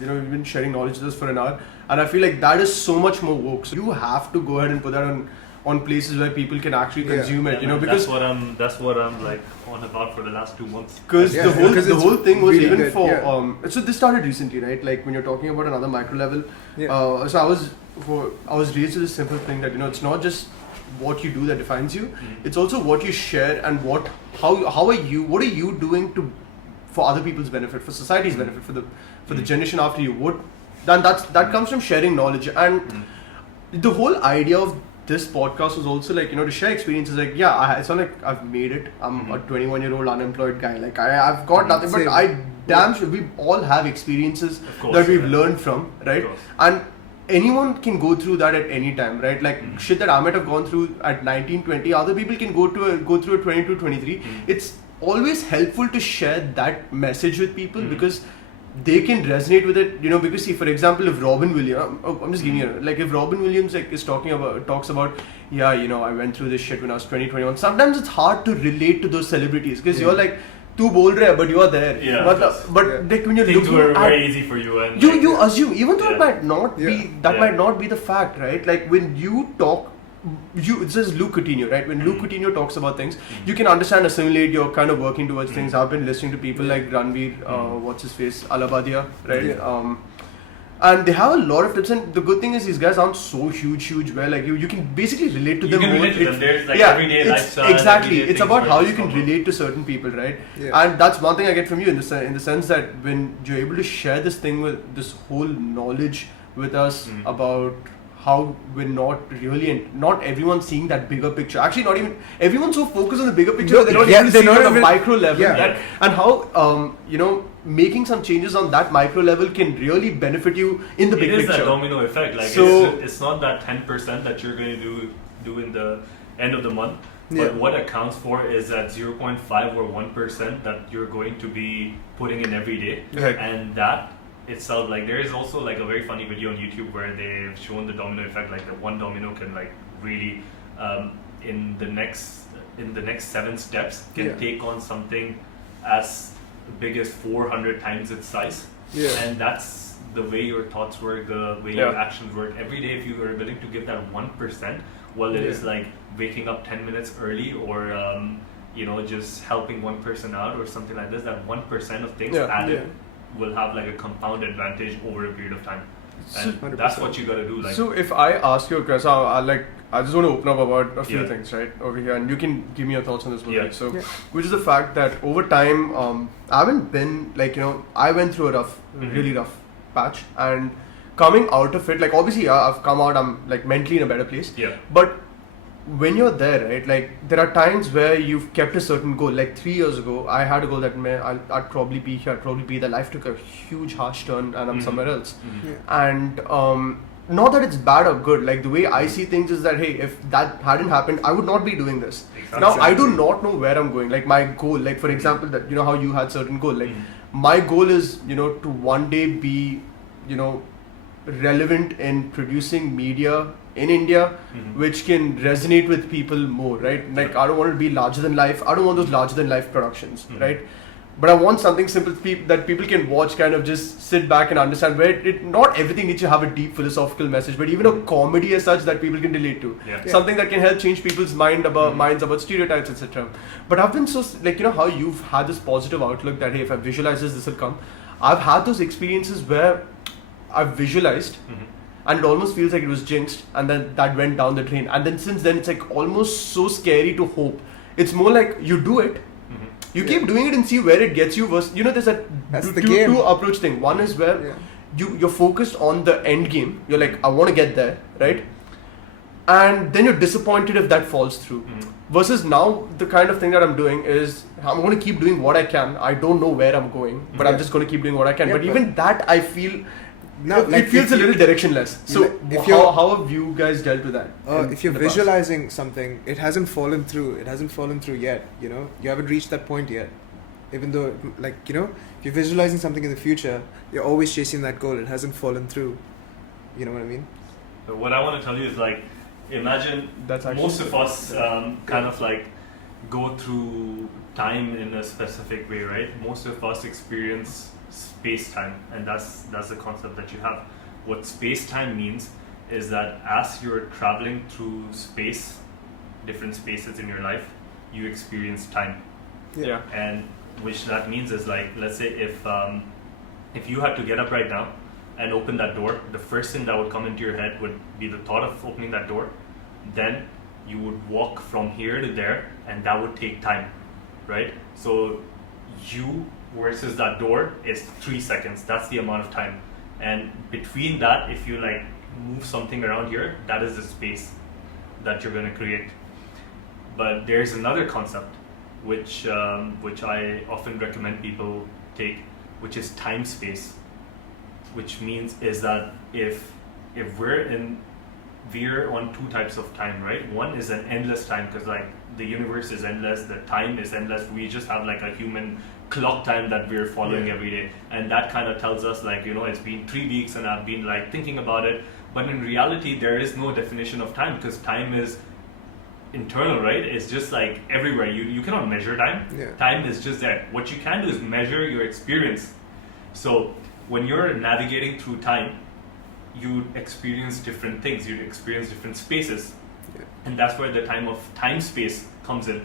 we've been sharing knowledge with us for an hour, and I feel like that is so much more woke. So you have to go ahead and put that on places where people can actually consume it, because that's what I'm like on about for the last 2 months. Because the whole thing was really even for so this started recently, right? Like when you're talking about another micro level. So I was raised with this simple thing that it's not just what you do that defines you. It's also what you share and what are you doing for other people's benefit, for society's benefit, for the generation after you. That comes from sharing knowledge, and the whole idea of this podcast was also like to share experiences. Like it's not like I've made it. I'm a 21-year-old unemployed guy. Like I've got nothing, but I damn sure we all have experiences that we've learned from, right? And anyone can go through that at any time, right? Like shit that I might have gone through at 19, 20, other people can go through at 22, 23. It's always helpful to share that message with people because they can resonate with it, because see, for example, if Robin Williams, I'm just giving you, like if Robin Williams talks about, I went through this shit when I was 20, 21, sometimes it's hard to relate to those celebrities because you're like, too bold, but you are there. Yeah, but like when you're things looking were at, very easy for you, and you assume, even though it might not be, might not be the fact, right? Like when you talk, it says Luke Coutinho, right? When Luke Coutinho talks about things, you can understand, assimilate, you're kind of working towards things. I've been listening to people like Ranveer, what's his face, Alabadia, right? And they have a lot of tips, and the good thing is these guys aren't so huge where like you can basically relate to them. You can relate to them. There's like everyday lifestyle. Exactly. It's about how you can relate to certain people, right? And that's one thing I get from you in the sense that when you're able to share this thing with this whole knowledge with us about how we're not everyone's seeing that bigger picture. Actually, not even everyone's so focused on the bigger picture. They're not able to see it on a micro level. And how making some changes on that micro level can really benefit you in the big picture. It is that domino effect. Like it's not that 10% that you're going to do in the end of the month. But what accounts for is that 0.5 or 1% that you're going to be putting in every day, and that itself, like there is also like a very funny video on YouTube where they've shown the domino effect, like the one domino can like really in the next 7 steps can take on something as big as 400 times its size, and that's the way your thoughts work, the way your actions work. Every day, if you are willing to give that 1%, well, it is like waking up 10 minutes early or just helping one person out or something like this, that 1% of things added will have like a compound advantage over a period of time, and that's what you gotta do. Like, so if I ask you a question, I just want to open up about a few things right over here, and you can give me your thoughts on this one. Right? So, which is the fact that over time, I haven't been like I went through a really rough patch, and coming out of it, like obviously I've come out, I'm like mentally in a better place. But when you're there, right, like there are times where you've kept a certain goal. Like 3 years ago, I had a goal that I'd probably be here, I'd probably be there. Life took a huge harsh turn and I'm somewhere else. And not that it's bad or good, like the way I see things is that, hey, if that hadn't happened, I would not be doing this. Now, I do not know where I'm going. Like my goal, like for example, that how you had certain goal. Like my goal is, to one day be, relevant in producing media in India, which can resonate with people more, right? Like I don't want to be larger than life. I don't want those larger than life productions, right? But I want something simple that people can watch, kind of just sit back and understand, where not everything needs to have a deep philosophical message, but even a comedy as such that people can relate to. Something that can help change people's minds about stereotypes, etc. But I've been so, like, how you've had this positive outlook that, hey, if I visualize this will come. I've had those experiences where I've visualized and it almost feels like it was jinxed, and then that went down the drain. And then since then, it's like almost so scary to hope. It's more like you do it, you keep doing it and see where it gets you. Versus, there's two approach thing. One is where you're focused on the end game. You're like, I want to get there, right? And then you're disappointed if that falls through. Versus now, the kind of thing that I'm doing is I'm going to keep doing what I can. I don't know where I'm going, but I'm just going to keep doing what I can. But even that, I feel now, it feels a little directionless. So how have you guys dealt with that? If you're visualizing something, it hasn't fallen through. It hasn't fallen through yet. You haven't reached that point yet. Even though, if you're visualizing something in the future, you're always chasing that goal. It hasn't fallen through. You know what I mean? So what I want to tell you is, like, imagine most of us kind of like go through time in a specific way, right? Most of us experience space-time, and that's the concept that you have. What space-time means is that as you're traveling through space, different spaces in your life, you experience time. Yeah. And which that means is like, let's say if you had to get up right now and open that door, the first thing that would come into your head would be the thought of opening that door. Then you would walk from here to there, and that would take time, right? So you versus that door is 3 seconds. That's the amount of time. And between that, if you like move something around here, that is the space that you're going to create. But there's another concept which I often recommend people take, which is time space. Which means is that if we're on two types of time, right? One is an endless time, because like the universe is endless, the time is endless. We just have like a human clock time that we're following every day, and that kind of tells us like, it's been 3 weeks and I've been like thinking about it. But in reality, there is no definition of time, because time is internal, right? It's just like everywhere. You cannot measure time. Time is just there. What you can do is measure your experience. So when you're navigating through time, you experience different things, you experience different spaces, and that's where the time space comes in.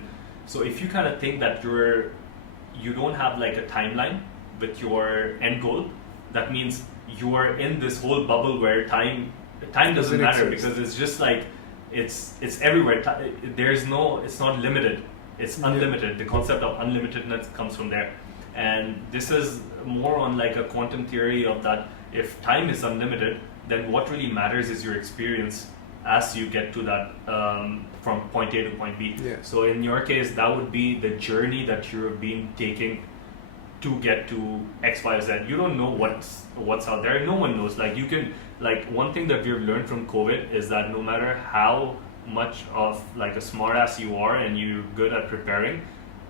So if you kind of think that you don't have like a timeline with your end goal, that means you are in this whole bubble where time doesn't matter, because it's just like it's everywhere. It's not limited, it's unlimited. The concept of unlimitedness comes from there. And this is more on like a quantum theory of that. If time is unlimited, then what really matters is your experience as you get to that from point A to point B. So in your case, that would be the journey that you've been taking to get to X, Y, Z. You don't know what's out there. No one knows. Like one thing that we've learned from COVID is that no matter how much of like a smartass you are and you're good at preparing,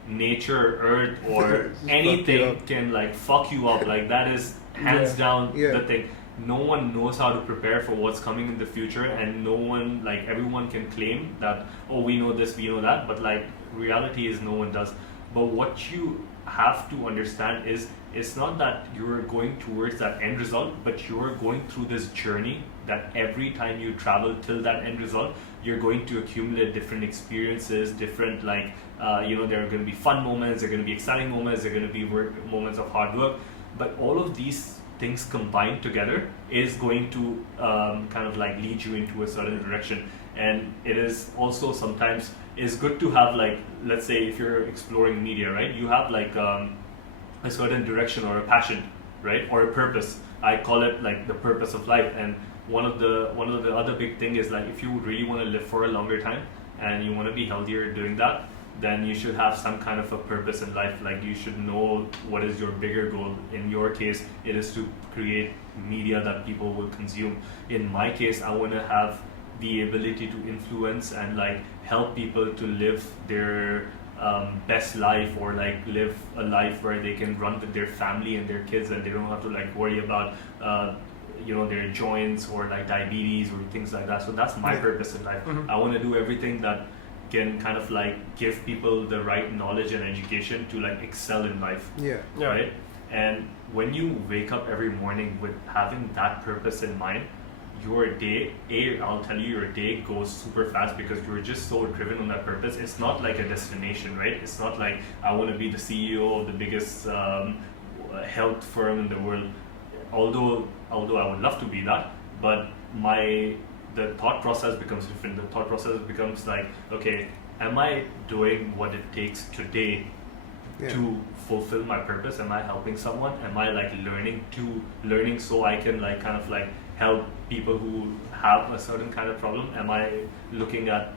nature, earth, or anything can like fuck you up. Like that is hands down the thing. No one knows how to prepare for what's coming in the future, and no one, like everyone can claim that, oh, we know this, we know that, but like reality is no one does. But what you have to understand is it's not that you're going towards that end result, but you're going through this journey that every time you travel till that end result, you're going to accumulate different experiences, different there are going to be fun moments, there are going to be exciting moments, there are going to be moments of hard work, but all of these things combined together is going to kind of like lead you into a certain direction. And it is also sometimes is good to have, like, let's say if you're exploring media, right, you have like a certain direction or a passion, right, or a purpose. I call it like the purpose of life. And one of the other big thing is like, if you really want to live for a longer time and you want to be healthier doing that, then you should have some kind of a purpose in life. Like you should know what is your bigger goal. In your case, it is to create media that people will consume. In my case, I want to have the ability to influence and like help people to live their best life, or like live a life where they can run with their family and their kids, and they don't have to like worry about their joints or like diabetes or things like that. So that's my purpose in life. I want to do everything that can kind of like give people the right knowledge and education to like excel in life. Right? And when you wake up every morning with having that purpose in mind, your day, I'll tell you, your day goes super fast because you're just so driven on that purpose. It's not like a destination, right? It's not like I want to be the CEO of the biggest health firm in the world. Although I would love to be that, but the thought process becomes different. The thought process becomes like, okay, am I doing what it takes today to fulfill my purpose? Am I helping someone? Am I like learning so I can like kind of like help people who have a certain kind of problem? Am I looking at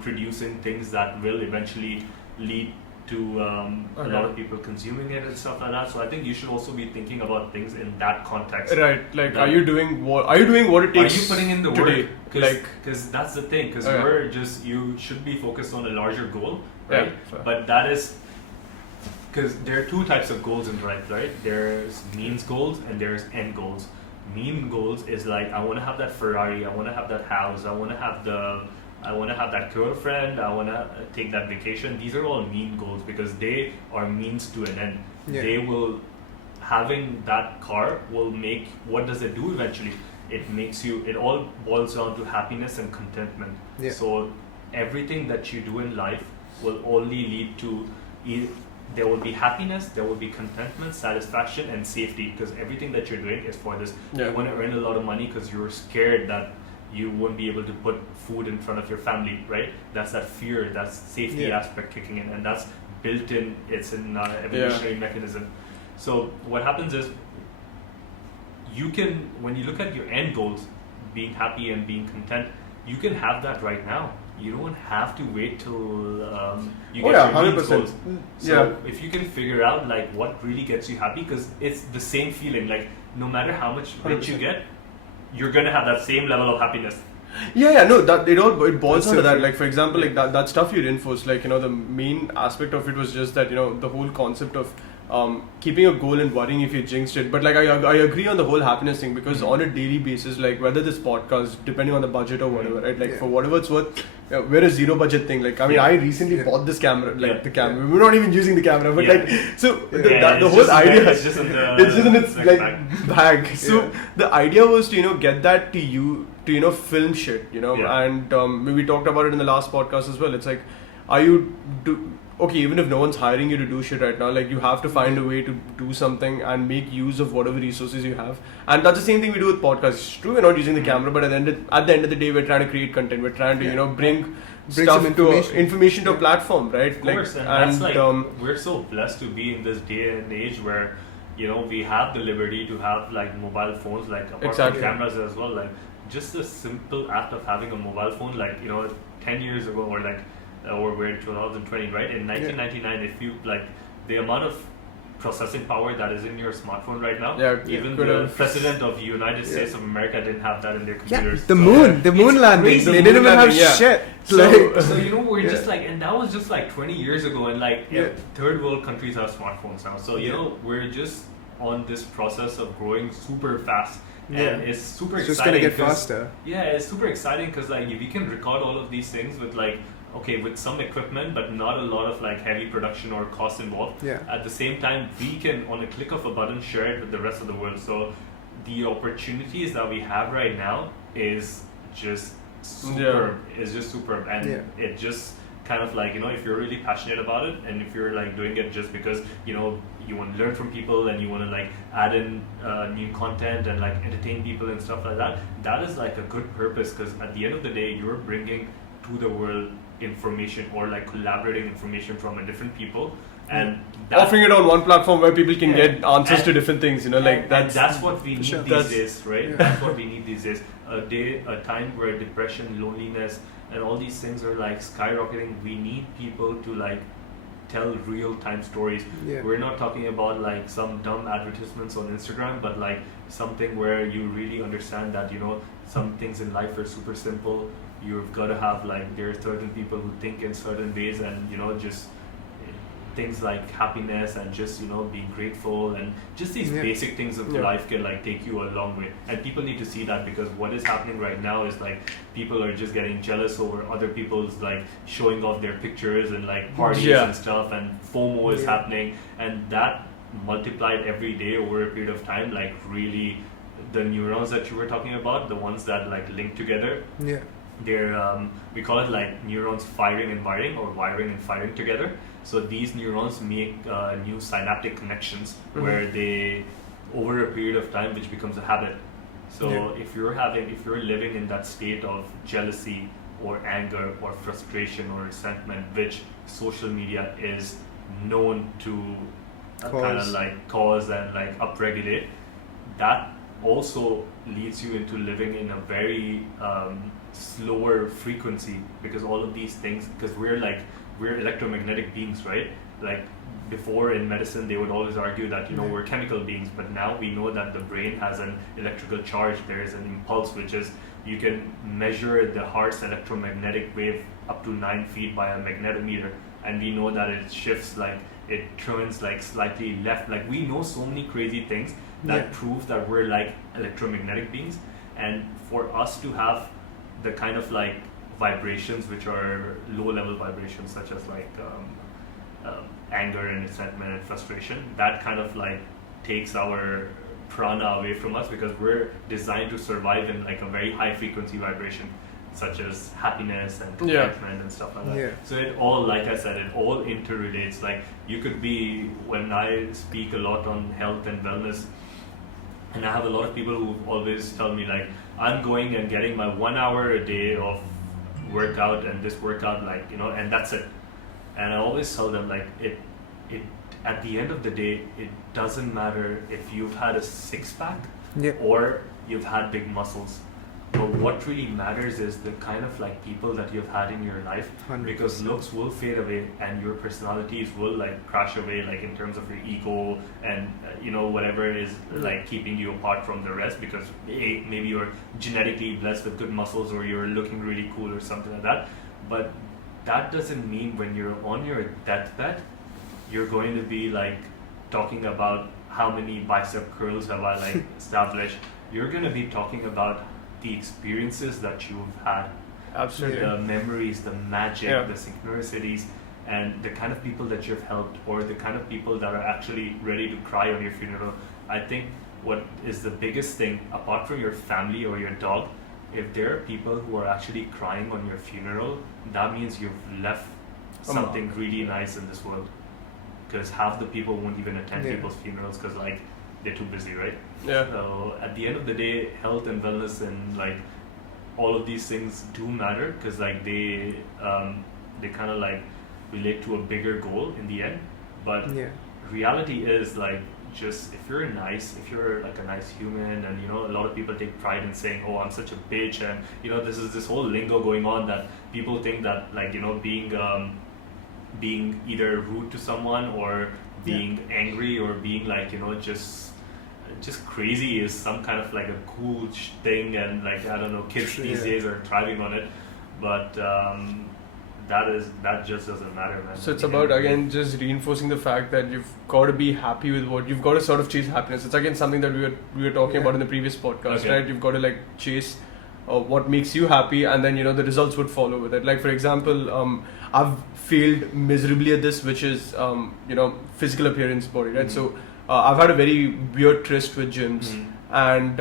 producing things that will eventually lead to a lot of people consuming it and stuff like that? So I think you should also be thinking about things in that context. Right, like are you doing what it takes? Are you putting in the today? work? Because that's the thing. Because you should be focused on a larger goal, right? But that is because there are two types of goals in life, right? There's means goals and there's end goals. Mean goals is like, I want to have that Ferrari, I want to have that house, I want to have the I want to have that girlfriend, I want to take that vacation. These are all mean goals because they are means to an end. They will, having that car will make, what does it do eventually? It makes you, it all boils down to happiness and contentment. So everything that you do in life will only lead to, there will be happiness, there will be contentment, satisfaction, and safety, because everything that you're doing is for this. You want to earn a lot of money because you're scared that you won't be able to put food in front of your family, right? That's that fear, that's safety aspect kicking in, and that's built in, it's an evolutionary mechanism. So what happens is, you can, when you look at your end goals, being happy and being content, you can have that right now. You don't have to wait till you get your 100%. Goals. So if you can figure out like what really gets you happy, because it's the same feeling, like no matter how much rich you get, you're gonna have that same level of happiness. No, that it boils down to that. Like for example, like that stuff you reinforced, like the main aspect of it was just that the whole concept of keeping a goal and worrying if you jinxed it. But like I agree on the whole happiness thing, because on a daily basis, like whether this podcast, depending on the budget or whatever, right? Like for whatever it's worth, we're a zero budget thing. Like I mean, I recently bought this camera, like the camera. We're not even using the camera, but like so the whole idea it's just in its like bag. So the idea was to get that to you to film shit, and we talked about it in the last podcast as well. It's like, are you okay, even if no one's hiring you to do shit right now, like you have to find a way to do something and make use of whatever resources you have. And that's the same thing we do with podcasts. It's true, we're not using the camera, but at the end of the day, we're trying to create content. We're trying to bring stuff information to a platform, right? Of course, and that's like we're so blessed to be in this day and age where we have the liberty to have like mobile phones, like apart from cameras as well. Like just the simple act of having a mobile phone, like 10 years ago, or we're in 2020, right? In 1999, if you like the amount of processing power that is in your smartphone right now, even the president of the United States of America didn't have that in their computers. The moon landing, they didn't even have shit. So we're just like, and that was just like 20 years ago, and like third world countries have smartphones now. So we're just on this process of growing super fast. And it's super exciting. It's just gonna get faster. Yeah, it's super exciting because like we can record all of these things with like with some equipment, but not a lot of like heavy production or cost involved. At the same time, we can on a click of a button share it with the rest of the world. So the opportunities that we have right now is just superb. It's just superb, and it just kind of like if you're really passionate about it, and if you're like doing it just because you want to learn from people and you want to like add in new content and like entertain people and stuff like that, that is like a good purpose, because at the end of the day, you're bringing to the world information or like collaborating information from a different people, and offering it on one platform where people can get answers to different things, that's what we need these days, right? That's what we need these days. A time where depression, loneliness, and all these things are like skyrocketing. We need people to like tell real-time stories. We're not talking about like some dumb advertisements on Instagram, but like something where you really understand that some things in life are super simple. You've got to have like, there are certain people who think in certain ways, and just things like happiness and just being grateful and just these basic things of life can like take you a long way. And people need to see that, because what is happening right now is like people are just getting jealous over other people's like showing off their pictures and like parties and stuff, and FOMO is happening, and that multiplied every day over a period of time, like really the neurons that you were talking about, the ones that like link together, they're we call it like neurons firing and wiring, or wiring and firing together. So these neurons make new synaptic connections where they, over a period of time, which becomes a habit. So if you're living in that state of jealousy or anger or frustration or resentment, which social media is known to kind of like cause and like upregulate, that also leads you into living in a very slower frequency, because all of these things, because we're electromagnetic beings, right? Like before in medicine, they would always argue that we're chemical beings, but now we know that the brain has an electrical charge. There is an impulse, which is, you can measure the heart's electromagnetic wave up to 9 feet by a magnetometer, and we know that it shifts, like it turns like slightly left. Like we know so many crazy things that prove that we're like electromagnetic beings. And for us to have the kind of like vibrations which are low level vibrations, such as like anger and resentment and frustration, that kind of like takes our prana away from us, because we're designed to survive in like a very high frequency vibration, such as happiness and contentment and stuff like that. Yeah. So it all, like I said, it all interrelates. Like you could be, when I speak a lot on health and wellness, and I have a lot of people who always tell me like, I'm going and getting my 1 hour a day of workout and this workout, like, you know, and that's it. And I always tell them like, it at the end of the day, it doesn't matter if you've had a six-pack or you've had big muscles. But what really matters is the kind of like people that you've had in your life, 100%. Because looks will fade away and your personalities will like crash away, like in terms of your ego and you know, whatever is like keeping you apart from the rest, because maybe you're genetically blessed with good muscles or you're looking really cool or something like that. But that doesn't mean when you're on your deathbed, you're going to be like talking about how many bicep curls have I like established. You're going to be talking about the experiences that you've had, Absolutely. the memories, the magic, the synchronicities, and the kind of people that you've helped, or the kind of people that are actually ready to cry on your funeral. I think what is the biggest thing, apart from your family or your dog, if there are people who are actually crying on your funeral, that means you've left something really nice in this world. Because half the people won't even attend people's funerals because like they're too busy, right? Yeah. So at the end of the day, health and wellness and like all of these things do matter, because like they kind of like relate to a bigger goal in the end. But reality is like, just if you're like a nice human, and you know, a lot of people take pride in saying, oh, I'm such a bitch, and you know, this is this whole lingo going on that people think that like, you know, being either rude to someone or being angry or being like, you know, just crazy is some kind of like a cool thing, and like, I don't know, kids these days are thriving on it, but that just doesn't matter, man. So it's about, again, just reinforcing the fact that you've got to be happy with what you've got to sort of chase happiness. It's again something that we were talking about in the previous podcast, right? You've got to like chase what makes you happy, and then you know the results would follow with it. Like for example, I've failed miserably at this, which is you know, physical appearance, body, right? So I've had a very weird tryst with gyms. And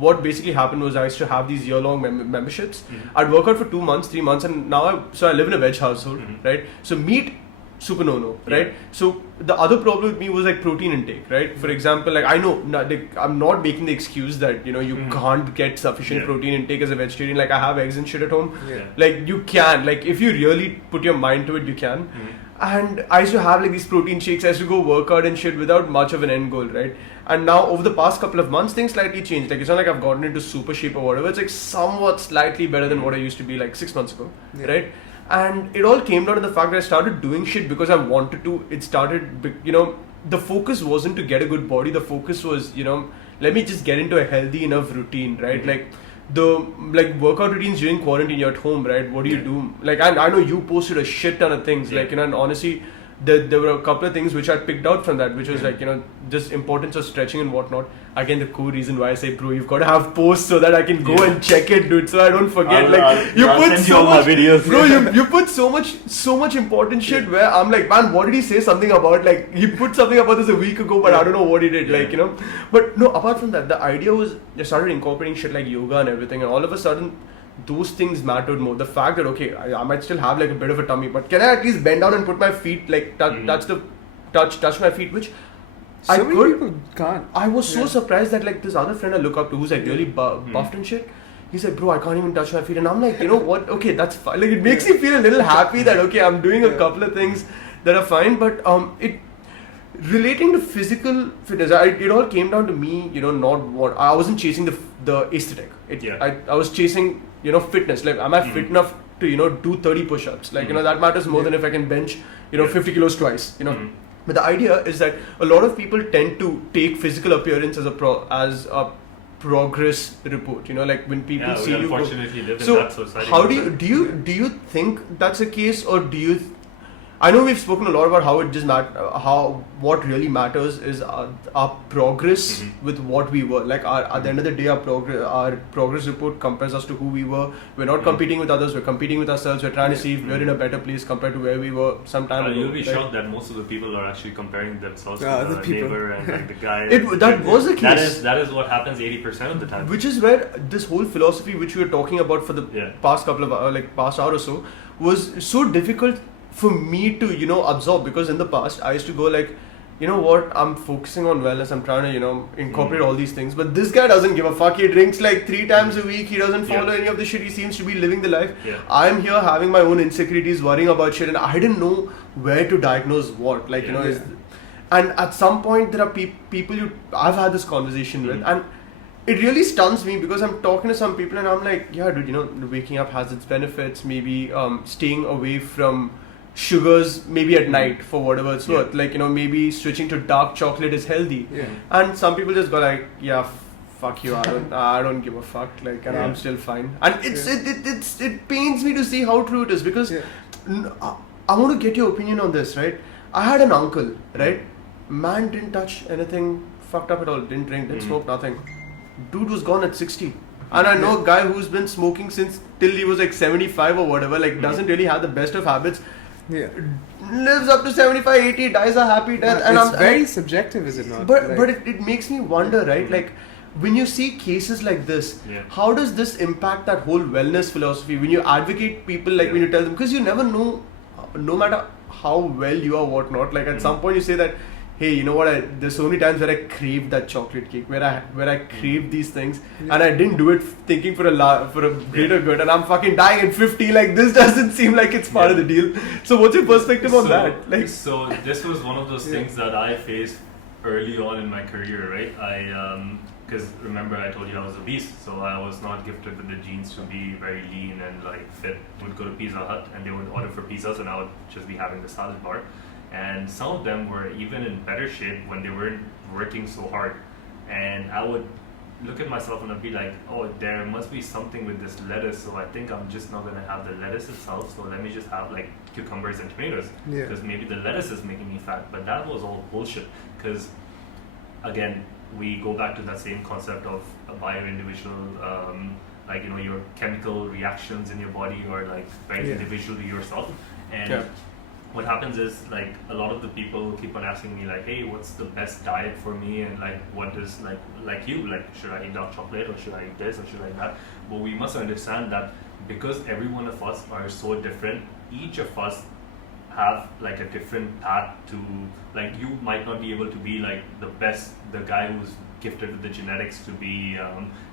what basically happened was I used to have these year-long memberships. I'd work out for 2 months, 3 months, and now I live in a veg household, right? So meat, super no, right? So the other problem with me was like protein intake, right? For example, like I know I'm not making the excuse that you know you can't get sufficient protein intake as a vegetarian. Like I have eggs and shit at home. Like you can, like if you really put your mind to it, you can. And I used to have like these protein shakes. I used to go work out and shit without much of an end goal, right? And now over the past couple of months, things slightly changed. Like it's not like I've gotten into super shape or whatever. It's like somewhat slightly better than what I used to be like 6 months ago, right? And it all came down to the fact that I started doing shit because I wanted to. It started, you know, the focus wasn't to get a good body. The focus was, you know, let me just get into a healthy enough routine, right? Like the workout routines during quarantine, you're at home, right? What do you do? Like I know you posted a shit ton of things, like, you know, and honestly, there were a couple of things which I picked out from that, which was like, you know, just importance of stretching and whatnot. Again, the core reason why I say, bro, you've got to have posts so that I can go and check it, dude, so I don't forget. You put so much videos, bro. You put so much important shit where I'm like, man, what did he say something about? Like he put something about this a week ago, but I don't know what he did. Like, you know, but no. Apart from that, the idea was I started incorporating shit like yoga and everything, and all of a sudden, those things mattered more. The fact that okay, I might still have like a bit of a tummy, but can I at least bend down and put my feet like touch my feet, which so many people can't. I was so surprised that like this other friend I look up to who's like really buffed and shit. He's like, bro, I can't even touch my feet, and I'm like, you know what? Okay, that's fine. Like it makes me feel a little happy that okay, I'm doing a couple of things that are fine, but it. Relating to physical fitness, it all came down to me, you know, not what I wasn't chasing the aesthetic. I was chasing, you know, fitness. Like, am I fit enough to, you know, do 30 push-ups? Like, you know, that matters more than if I can bench, you know, 50 kilos twice. You know, but the idea is that a lot of people tend to take physical appearance as a progress report. You know, like when people see you. Unfortunately, live in so that society. How do you think that's the case, or do you? I know we've spoken a lot about how it just how what really matters is our progress with what we were. Like at the end of the day, our progress report compares us to who we were. We're not competing with others. We're competing with ourselves. We're trying to see if we're in a better place compared to where we were some time ago. You'll be shocked that most of the people are actually comparing themselves to the neighbor and like the guy. That was the case. That is what happens 80% of the time. Which is where this whole philosophy, which we were talking about for the past couple of past hour or so, was so difficult for me to absorb, because in the past I used to go like, you know what, I'm focusing on wellness, I'm trying to incorporate all these things, but this guy doesn't give a fuck. He drinks like 3 times a week, he doesn't follow any of the shit, he seems to be living the life. I'm here having my own insecurities, worrying about shit, and I didn't know where to diagnose what, and at some point there are people I've had this conversation with, and it really stuns me, because I'm talking to some people and I'm like, yeah dude, waking up has its benefits, maybe staying away from sugars maybe at night for whatever it's worth, maybe switching to dark chocolate is healthy, and some people just go like, fuck you, I don't give a fuck, and I'm still fine, and it pains me to see how true it is, because I want to get your opinion on this, right? I had an uncle, right? Man didn't touch anything fucked up at all, didn't drink, didn't smoke, nothing. Dude was gone at 60. And I know a guy who's been smoking since till he was like 75 or whatever, doesn't really have the best of habits. Lives up to 75, 80, dies a happy death. And it's very subjective, is it not? But it makes me wonder, right? Like, when you see cases like this, how does this impact that whole wellness philosophy? When you advocate people, when you tell them, because you never know, no matter how well you are, whatnot, at some point you say that, hey, you know what, there's so many times where I craved that chocolate cake, where I craved these things, and I didn't do it thinking for a greater good, and I'm fucking dying at 50, this doesn't seem like it's part of the deal. So what's your perspective on that? So this was one of those things that I faced early on in my career, right? Because remember I told you I was obese, so I was not gifted with the genes to be very lean and fit. I would go to Pizza Hut and they would order for pizzas and I would just be having the salad bar. And some of them were even in better shape when they weren't working so hard. And I would look at myself and I'd be like, oh, there must be something with this lettuce, so I think I'm just not going to have the lettuce itself, so let me just have cucumbers and tomatoes, because maybe the lettuce is making me fat. But that was all bullshit, because again, we go back to that same concept of a bio-individual, your chemical reactions in your body are very individual to yourself. And what happens is a lot of the people keep on asking me hey, what's the best diet for me, and what is should I eat dark chocolate, or should I eat this, or should I eat that? But we must understand that because every one of us are so different, each of us have a different path to you might not be able to be the guy who's gifted with the genetics to be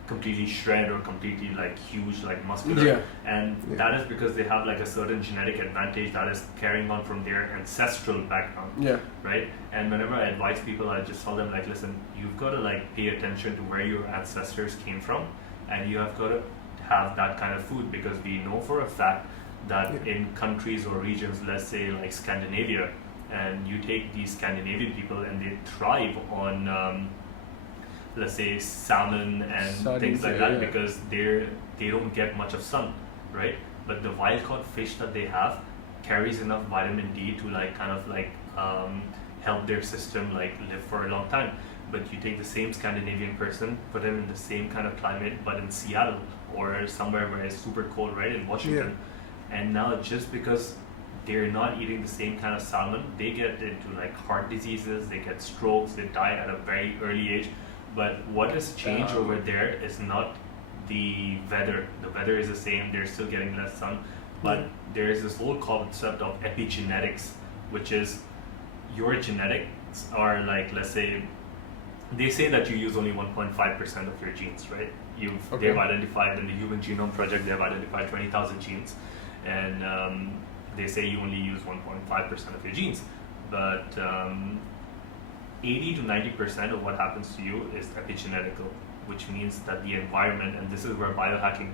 completely shred or completely huge, muscular, and that is because they have a certain genetic advantage that is carrying on from their ancestral background, right? And whenever I advise people, I just tell them listen, you've got to pay attention to where your ancestors came from, and you have got to have that kind of food, because we know for a fact that in countries or regions, let's say Scandinavia, and you take these Scandinavian people and they thrive on let's say salmon and things like that, because they don't get much of sun, right? But the wild caught fish that they have carries enough vitamin D to help their system live for a long time. But you take the same Scandinavian person, put them in the same kind of climate, but in Seattle or somewhere where it's super cold, right, in Washington, and now just because they're not eating the same kind of salmon, they get into heart diseases, they get strokes, they die at a very early age. But what has changed over there is not the weather. The weather is the same, they're still getting less sun. But there is this whole concept of epigenetics, which is your genetics are let's say, they say that you use only 1.5% of your genes, right? They've identified in the Human Genome Project, they've identified 20,000 genes. And they say you only use 1.5% of your genes. But 80 to 90% of what happens to you is epigenetical, which means that the environment, and this is where biohacking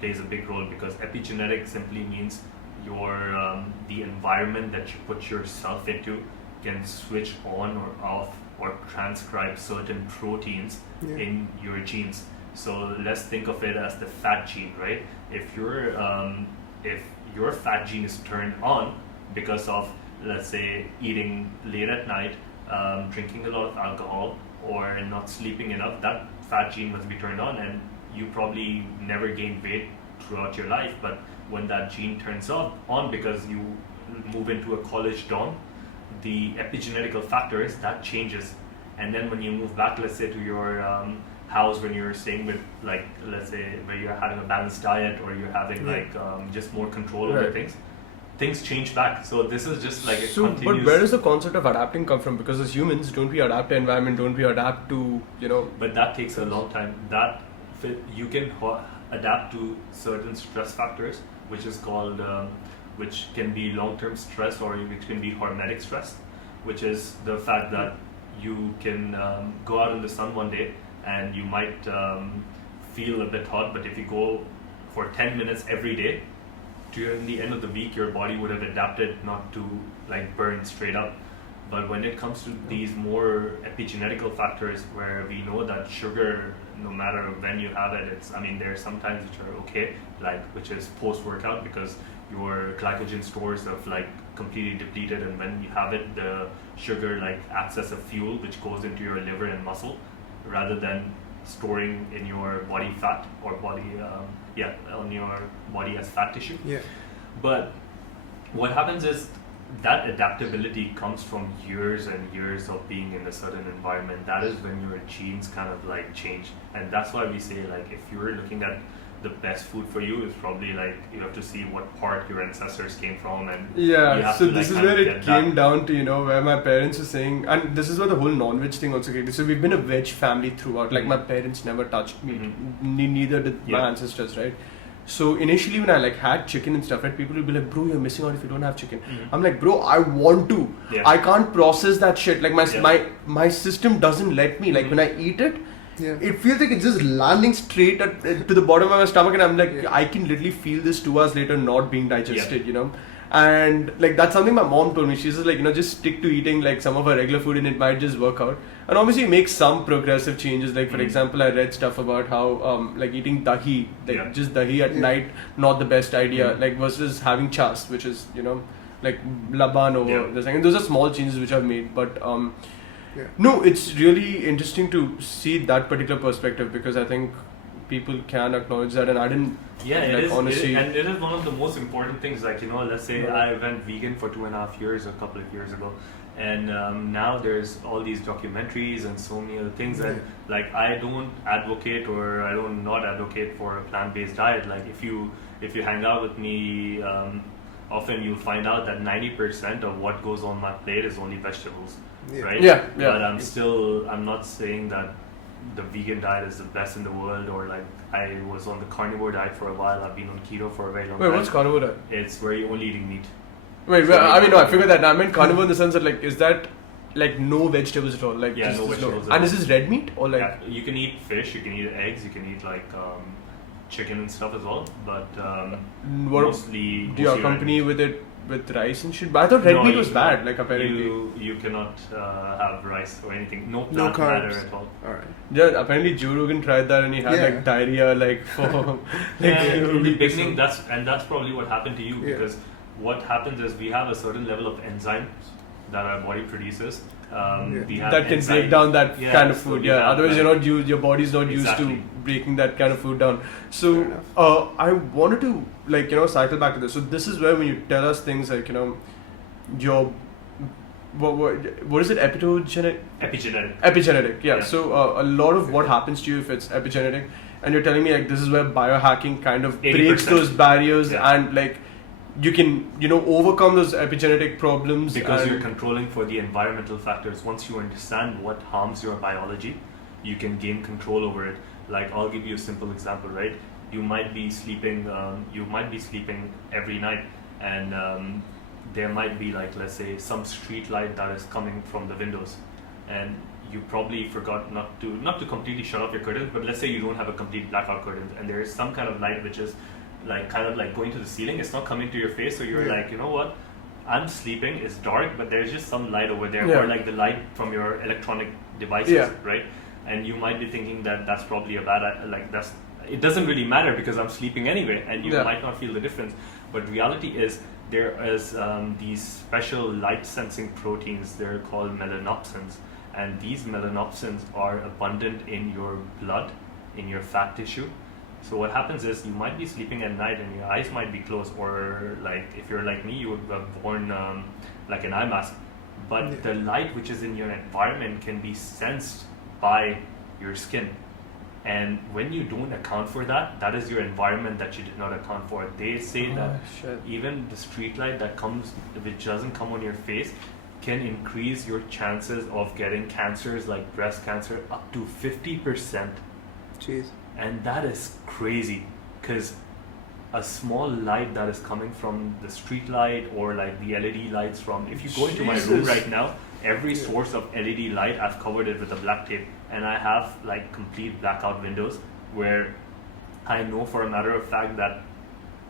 plays a big role, because epigenetics simply means the environment that you put yourself into can switch on or off or transcribe certain proteins in your genes. So let's think of it as the fat gene, right? If your fat gene is turned on, because of, let's say, eating late at night, drinking a lot of alcohol, or not sleeping enough, that fat gene must be turned on, and you probably never gained weight throughout your life. But when that gene turns on because you move into a college dorm, the epigenetical factors, that changes. And then when you move back, let's say, to your house, when you're staying with, like, let's say, where you're having a balanced diet, or you're having just more control over things change back. So this is just like a continuous... But where does the concept of adapting come from? Because as humans, don't we adapt to environment? Don't we adapt to, But that takes a long time. You can adapt to certain stress factors, which is called, which can be long-term stress, or which can be hormetic stress, which is the fact that you can go out in the sun one day and you might feel a bit hot, but if you go for 10 minutes every day, during the end of the week, your body would have adapted not to like burn straight up. But when it comes to these more epigenetical factors, where we know that sugar, no matter when you have it, there are some times which are okay, like which is post-workout, because your glycogen stores have like completely depleted, and when you have it, the sugar like acts as a fuel which goes into your liver and muscle, rather than storing in your body fat or on your body as fat tissue. But what happens is that adaptability comes from years and years of being in a certain environment. That is when your genes kind of like change, and that's why we say, like, if you're looking at the best food for you, is probably like you have to see what part your ancestors came from, and so this is where it came down to, where my parents were saying, and this is where the whole non-veg thing also came. So we've been a veg family throughout. Like my parents never touched meat, neither did my ancestors, right? So initially when I like had chicken and stuff, right, people will be like, bro, you're missing out if you don't have chicken. I'm like, bro, I want to. I can't process that shit. Like my system doesn't let me. Like when I eat it, it feels like it's just landing straight to the bottom of my stomach, and I'm like, I can literally feel this 2 hours later not being digested, And like that's something my mom told me. She says, like, just stick to eating like some of her regular food and it might just work out. And obviously make some progressive changes. Like for example, I read stuff about how like eating dahi, like just dahi at night, not the best idea. Like versus having chas, which is like laban over the second. Those are small changes which I've made, but no, it's really interesting to see that particular perspective, because I think people can acknowledge that, and I didn't. Honestly, and it is one of the most important things. Like let's say I went vegan for 2.5 years, a couple of years ago, and now there's all these documentaries and so many other things that like I don't advocate, or I don't not advocate for a plant-based diet. Like if you hang out with me, often you'll find out that 90% of what goes on my plate is only vegetables, right? But I'm not saying that the vegan diet is the best in the world, or like I was on the carnivore diet for a while. I've been on keto for a very long time. Wait, what's carnivore diet? It's where you're only eating meat. Wait, I figured that. I meant carnivore in the sense that like, is that like no vegetables at all? Like no vegetables. And is this red meat or like? You can eat fish, you can eat eggs, you can eat like chicken and stuff as well, but mostly. Do you accompany with it with rice and shit? But I thought red meat was bad. Like apparently you cannot have rice or anything. No carbs matter at all. Alright. Yeah, apparently Joe Rogan tried that and he had like diarrhea like for in the beginning. That's probably what happened to you, because what happens is we have a certain level of enzymes that our body produces. That can break down that kind of food. Otherwise, your body's not used to breaking that kind of food down. So I wanted to cycle back to this. So this is where when you tell us things like your what is it, epigenetic. So a lot of what happens to you if it's epigenetic, and you're telling me like this is where biohacking kind of 80%. Breaks those barriers and like you can overcome those epigenetic problems because you're controlling for the environmental factors. Once you understand what harms your biology, you can gain control over it. Like I'll give you a simple example, right? You might be sleeping every night, and there might be like, let's say, some street light that is coming from the windows, and you probably forgot not to completely shut off your curtains, but let's say you don't have a complete blackout curtain, and there is some kind of light which is like kind of like going to the ceiling. It's not coming to your face, so you're like, you know what, I'm sleeping, it's dark, but there's just some light over there, or like the light from your electronic devices, right? And you might be thinking that that's probably a bad, it doesn't really matter because I'm sleeping anyway, and you might not feel the difference. But reality is there is these special light sensing proteins. They're called melanopsins, and these melanopsins are abundant in your blood, in your fat tissue. So what happens is you might be sleeping at night and your eyes might be closed, or like if you're like me, you would have worn like an eye mask. But the light which is in your environment can be sensed by your skin. And when you don't account for that, that is your environment that you did not account for. They say that even the street light that comes, which doesn't come on your face, can increase your chances of getting cancers like breast cancer up to 50%. Jeez. And that is crazy, because a small light that is coming from the street light or like the LED lights from, if you go into my room right now, every source of LED light, I've covered it with a black tape, and I have like complete blackout windows where I know for a matter of fact that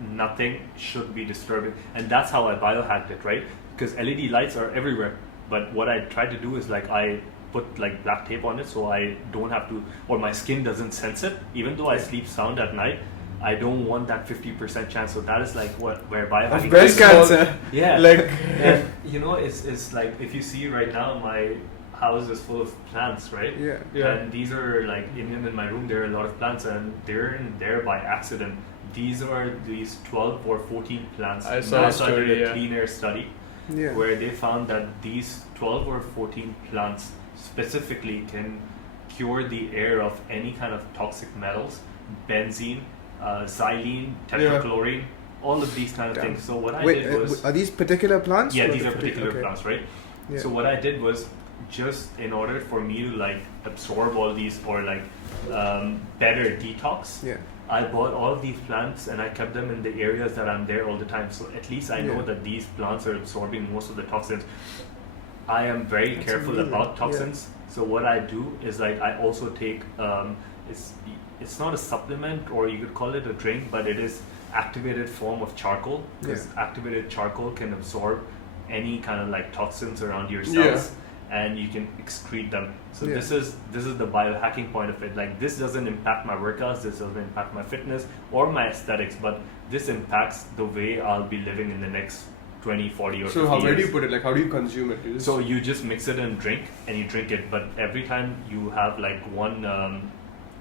nothing should be disturbing. And that's how I biohacked it, right? Because LED lights are everywhere, but what I try to do is like I put like black tape on it so I don't have to, or my skin doesn't sense it. Even though I sleep sound at night, I don't want that 50% chance. So that is like where biohacking breast cancer. Yeah. Like and you know, it's like if you see right now, my house is full of plants, right? Yeah. And these are like in my room there are a lot of plants, and they're in there by accident. These are these 12 or 14 plants. I saw a story, did a clean air study Yeah. where they found that these 12 or 14 plants specifically can cure the air of any kind of toxic metals, benzene, xylene, tetrachlorine, all of these kind of things. So what I did was... are these particular plants? Yeah, these are particular plants, right? Yeah. So what I did was, just in order for me to like absorb all these, or like better detox, I bought all of these plants and I kept them in the areas that I'm there all the time. So at least I know that these plants are absorbing most of the toxins. I am very careful about toxins. So what I do is like I also take it's not a supplement, or you could call it a drink, but it is activated form of charcoal, because activated charcoal can absorb any kind of like toxins around your cells, and you can excrete them. So this is the biohacking point of it. Like this doesn't impact my workouts, this doesn't impact my fitness or my aesthetics, but this impacts the way I'll be living in the next 20, 40 or 50 years. So where do you put it? Like how do you consume it? So you just mix it and drink, and you drink it, but every time you have like one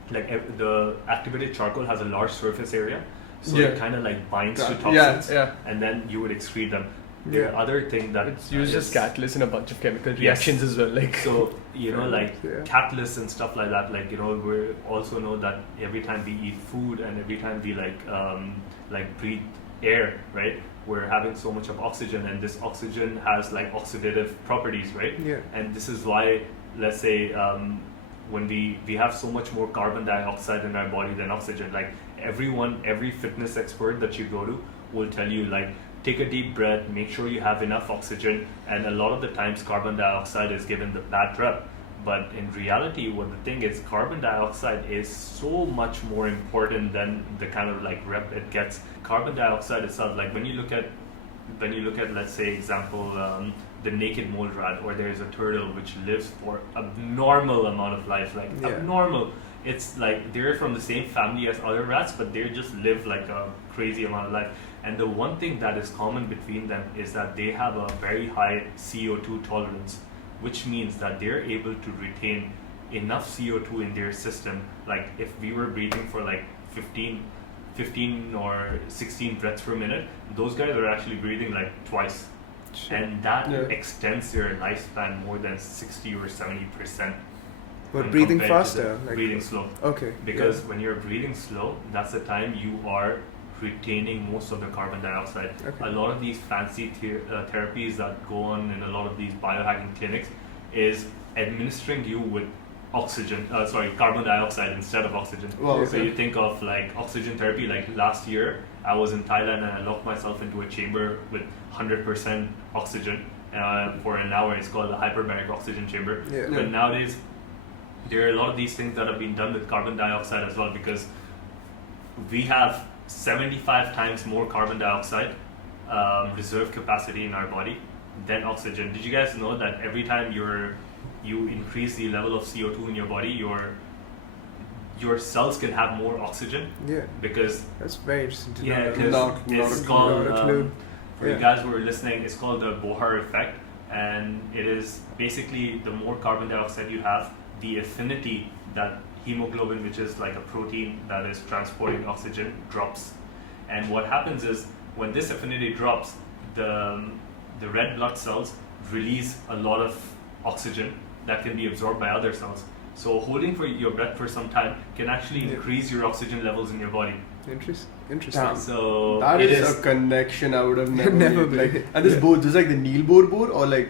the activated charcoal has a large surface area, so it kind of like binds to toxins, and then you would excrete them. The other thing that it's used as catalyst in a bunch of chemical reactions as well. Like so, you know, like catalysts and stuff like that. Like, you know, we also know that every time we eat food and every time we like breathe air, right? We're having so much of oxygen, and this oxygen has like oxidative properties, right? And this is why, let's say, when we have so much more carbon dioxide in our body than oxygen. Like every fitness expert that you go to will tell you, like, take a deep breath, make sure you have enough oxygen, and a lot of the times carbon dioxide is given the bad rep. But in reality, what the thing is, carbon dioxide is so much more important than the kind of like rep it gets. Carbon dioxide itself, like when you look at, let's say, example, the naked mole rat, or there is a turtle which lives for a normal amount of life, like abnormal. It's like they're from the same family as other rats, but they just live like a crazy amount of life. And the one thing that is common between them is that they have a very high CO2 tolerance, which means that they're able to retain enough CO2 in their system. Like if we were breathing for like 15 or 16 breaths per minute, those guys are actually breathing like twice. And that extends their lifespan more than 60 or 70%. But breathing faster? Like breathing slow. Okay. Because when you're breathing slow, that's the time you are retaining most of the carbon dioxide. A lot of these fancy therapies that go on in a lot of these biohacking clinics is administering you with carbon dioxide instead of oxygen. So you think of like oxygen therapy. Like last year, I was in Thailand and I locked myself into a chamber with 100% oxygen for an hour. It's called a hyperbaric oxygen chamber. But nowadays, there are a lot of these things that have been done with carbon dioxide as well, because we have 75 times more carbon dioxide reserve capacity in our body than oxygen. Did you guys know that every time you increase the level of CO2 in your body, your cells can have more oxygen. Yeah. Because That's very interesting to know. yeah, because it's called for you guys who are listening, it's called the Bohr effect, and it is basically the more carbon dioxide you have, the affinity that hemoglobin, which is like a protein that is transporting oxygen, drops. And what happens is when this affinity drops, the red blood cells release a lot of oxygen that can be absorbed by other cells. So holding for your breath for some time can actually increase your oxygen levels in your body. Interesting. So that is a connection I would have never made. Like, and this Bohr, this is like the Neil Bohr or like,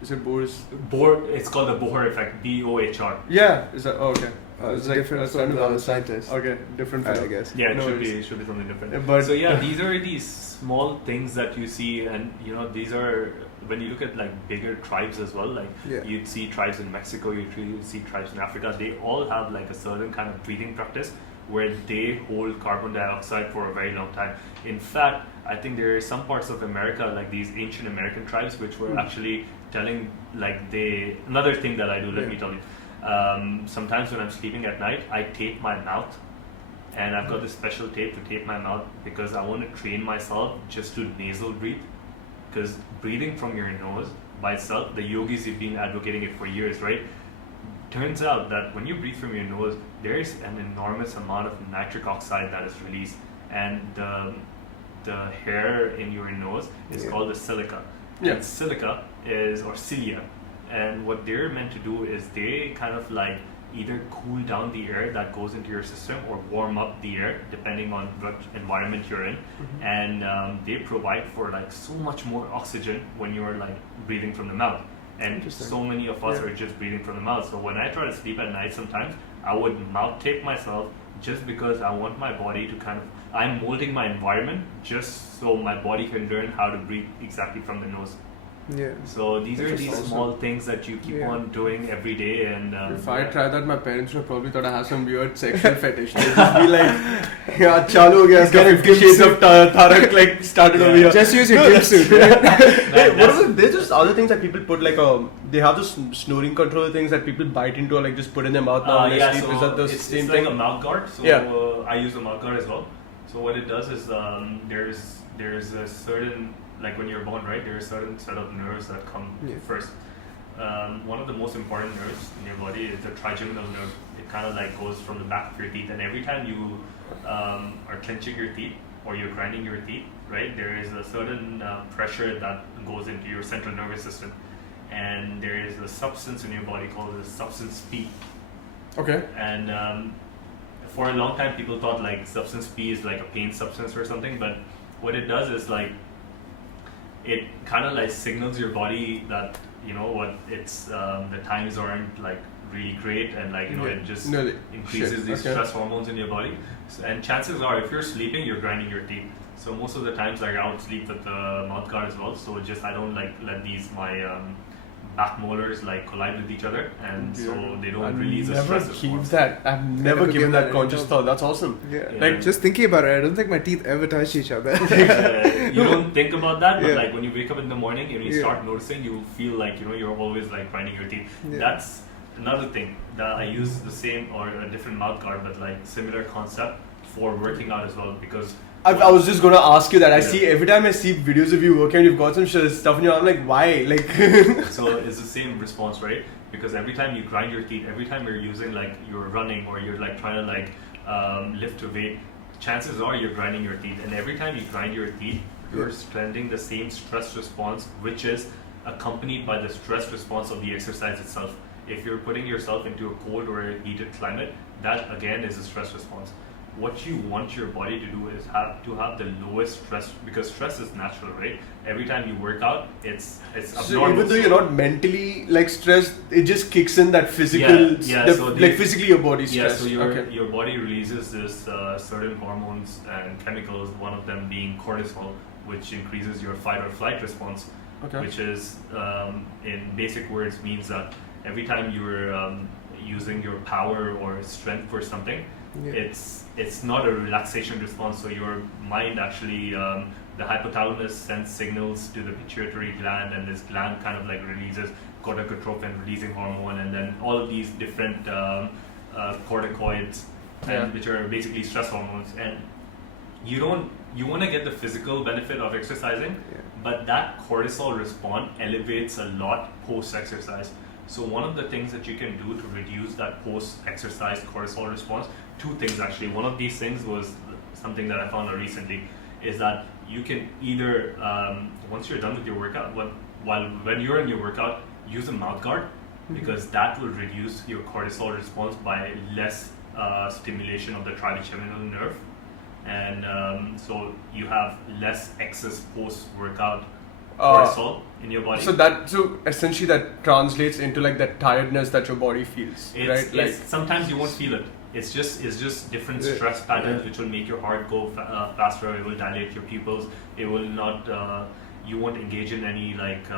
is it Bohr's? Bohr, it's called the Bohr effect, BOHR. Yeah, is that okay? It's like different from the other scientists. Okay, different I guess. Yeah, it No, should be something different. But so yeah, these are these small things that you see, and you know, these are when you look at like bigger tribes as well. Like you'd see tribes in Mexico, you'd see tribes in Africa. They all have like a certain kind of breathing practice where they hold carbon dioxide for a very long time. In fact, I think there are some parts of America, like these ancient American tribes, which were actually telling like another thing that I do. Let me tell you. Sometimes when I'm sleeping at night, I tape my mouth, and I've got this special tape to tape my mouth because I want to train myself just to nasal breathe. Because breathing from your nose by itself, the yogis have been advocating it for years, right? Turns out that when you breathe from your nose, there's an enormous amount of nitric oxide that is released, and the hair in your nose is called the silica. And silica or cilia. And what they're meant to do is they kind of like either cool down the air that goes into your system or warm up the air depending on what environment you're in. And they provide for like so much more oxygen when you're like breathing from the mouth. And so many of us are just breathing from the mouth. So when I try to sleep at night sometimes, I would mouth tape myself just because I want my body to I'm molding my environment just so my body can learn how to breathe exactly from the nose. Yeah. So these are these small things that you keep on doing every day, and if I tried that, my parents would probably thought I have some weird sexual fetish. They'd just be like, "Yeah, chalu ho gaya, 50 shades of Tarak like started over here." Just use your gym suit. There's just other things that people put like they have those snoring control things that people bite into or like just put in their mouth now when they sleep. So is that the it's same like thing? a mouth guard. So I use a mouth guard as well. So what it does is there's a certain, like when you're born, right, there's a certain set of nerves that come first. One of the most important nerves in your body is the trigeminal nerve. It kind of like goes from the back of your teeth, and every time you are clenching your teeth or you're grinding your teeth, right, there is a certain pressure that goes into your central nervous system, and there is a substance in your body called the substance P. Okay. And for a long time, people thought like substance P is like a pain substance or something, but what it does is like it kind of like signals your body that you know what it's the times aren't like really great, and like you know it just increases these stress hormones in your body. And chances are, if you're sleeping, you're grinding your teeth. So most of the times, like I would sleep with the mouth guard as well. So just I don't like let my back molars like collide with each other, and so they don't release the stress response. I've never given that conscious thought. That's awesome. Like just thinking about it, I don't think my teeth ever touch each other. You don't think about that, but like when you wake up in the morning and you start noticing, you feel like you know you're always like grinding your teeth. That's another thing that I use the same or a different mouth guard, but like similar concept for working out as well, because I was just gonna ask you that. I see every time I see videos of you working, you've got some stuff in your arm. Like why? Like so it's the same response, right? Because every time you grind your teeth, every time you're using like you're running or you're like trying to like lift a weight, chances are you're grinding your teeth, and every time you grind your teeth, you're sending the same stress response, which is accompanied by the stress response of the exercise itself. If you're putting yourself into a cold or a heated climate, that again is a stress response. What you want your body to do is have the lowest stress, because stress is natural, right? Every time you work out, it's abnormal. So even though you're not mentally like stressed, it just kicks in that physical, physically your body stress. So your body releases this certain hormones and chemicals. One of them being cortisol, which increases your fight or flight response, which is in basic words means that every time you're using your power or strength for something, it's not a relaxation response. So your mind actually, the hypothalamus sends signals to the pituitary gland, and this gland kind of like releases corticotropin releasing hormone, and then all of these different corticoids and which are basically stress hormones. And you want to get the physical benefit of exercising, but that cortisol response elevates a lot post-exercise. So one of the things that you can do to reduce that post-exercise cortisol response, two things actually. One of these things was something that I found out recently, is that you can either, once you're done with your workout, when you're in your workout, use a mouth guard, because that will reduce your cortisol response by less stimulation of the trigeminal nerve. And so you have less excess post-workout cortisol in your body. So essentially that translates into like that tiredness that your body feels, right? Like sometimes you won't feel it. It's just different stress patterns which will make your heart go faster. It will dilate your pupils. It will not. You won't engage in any like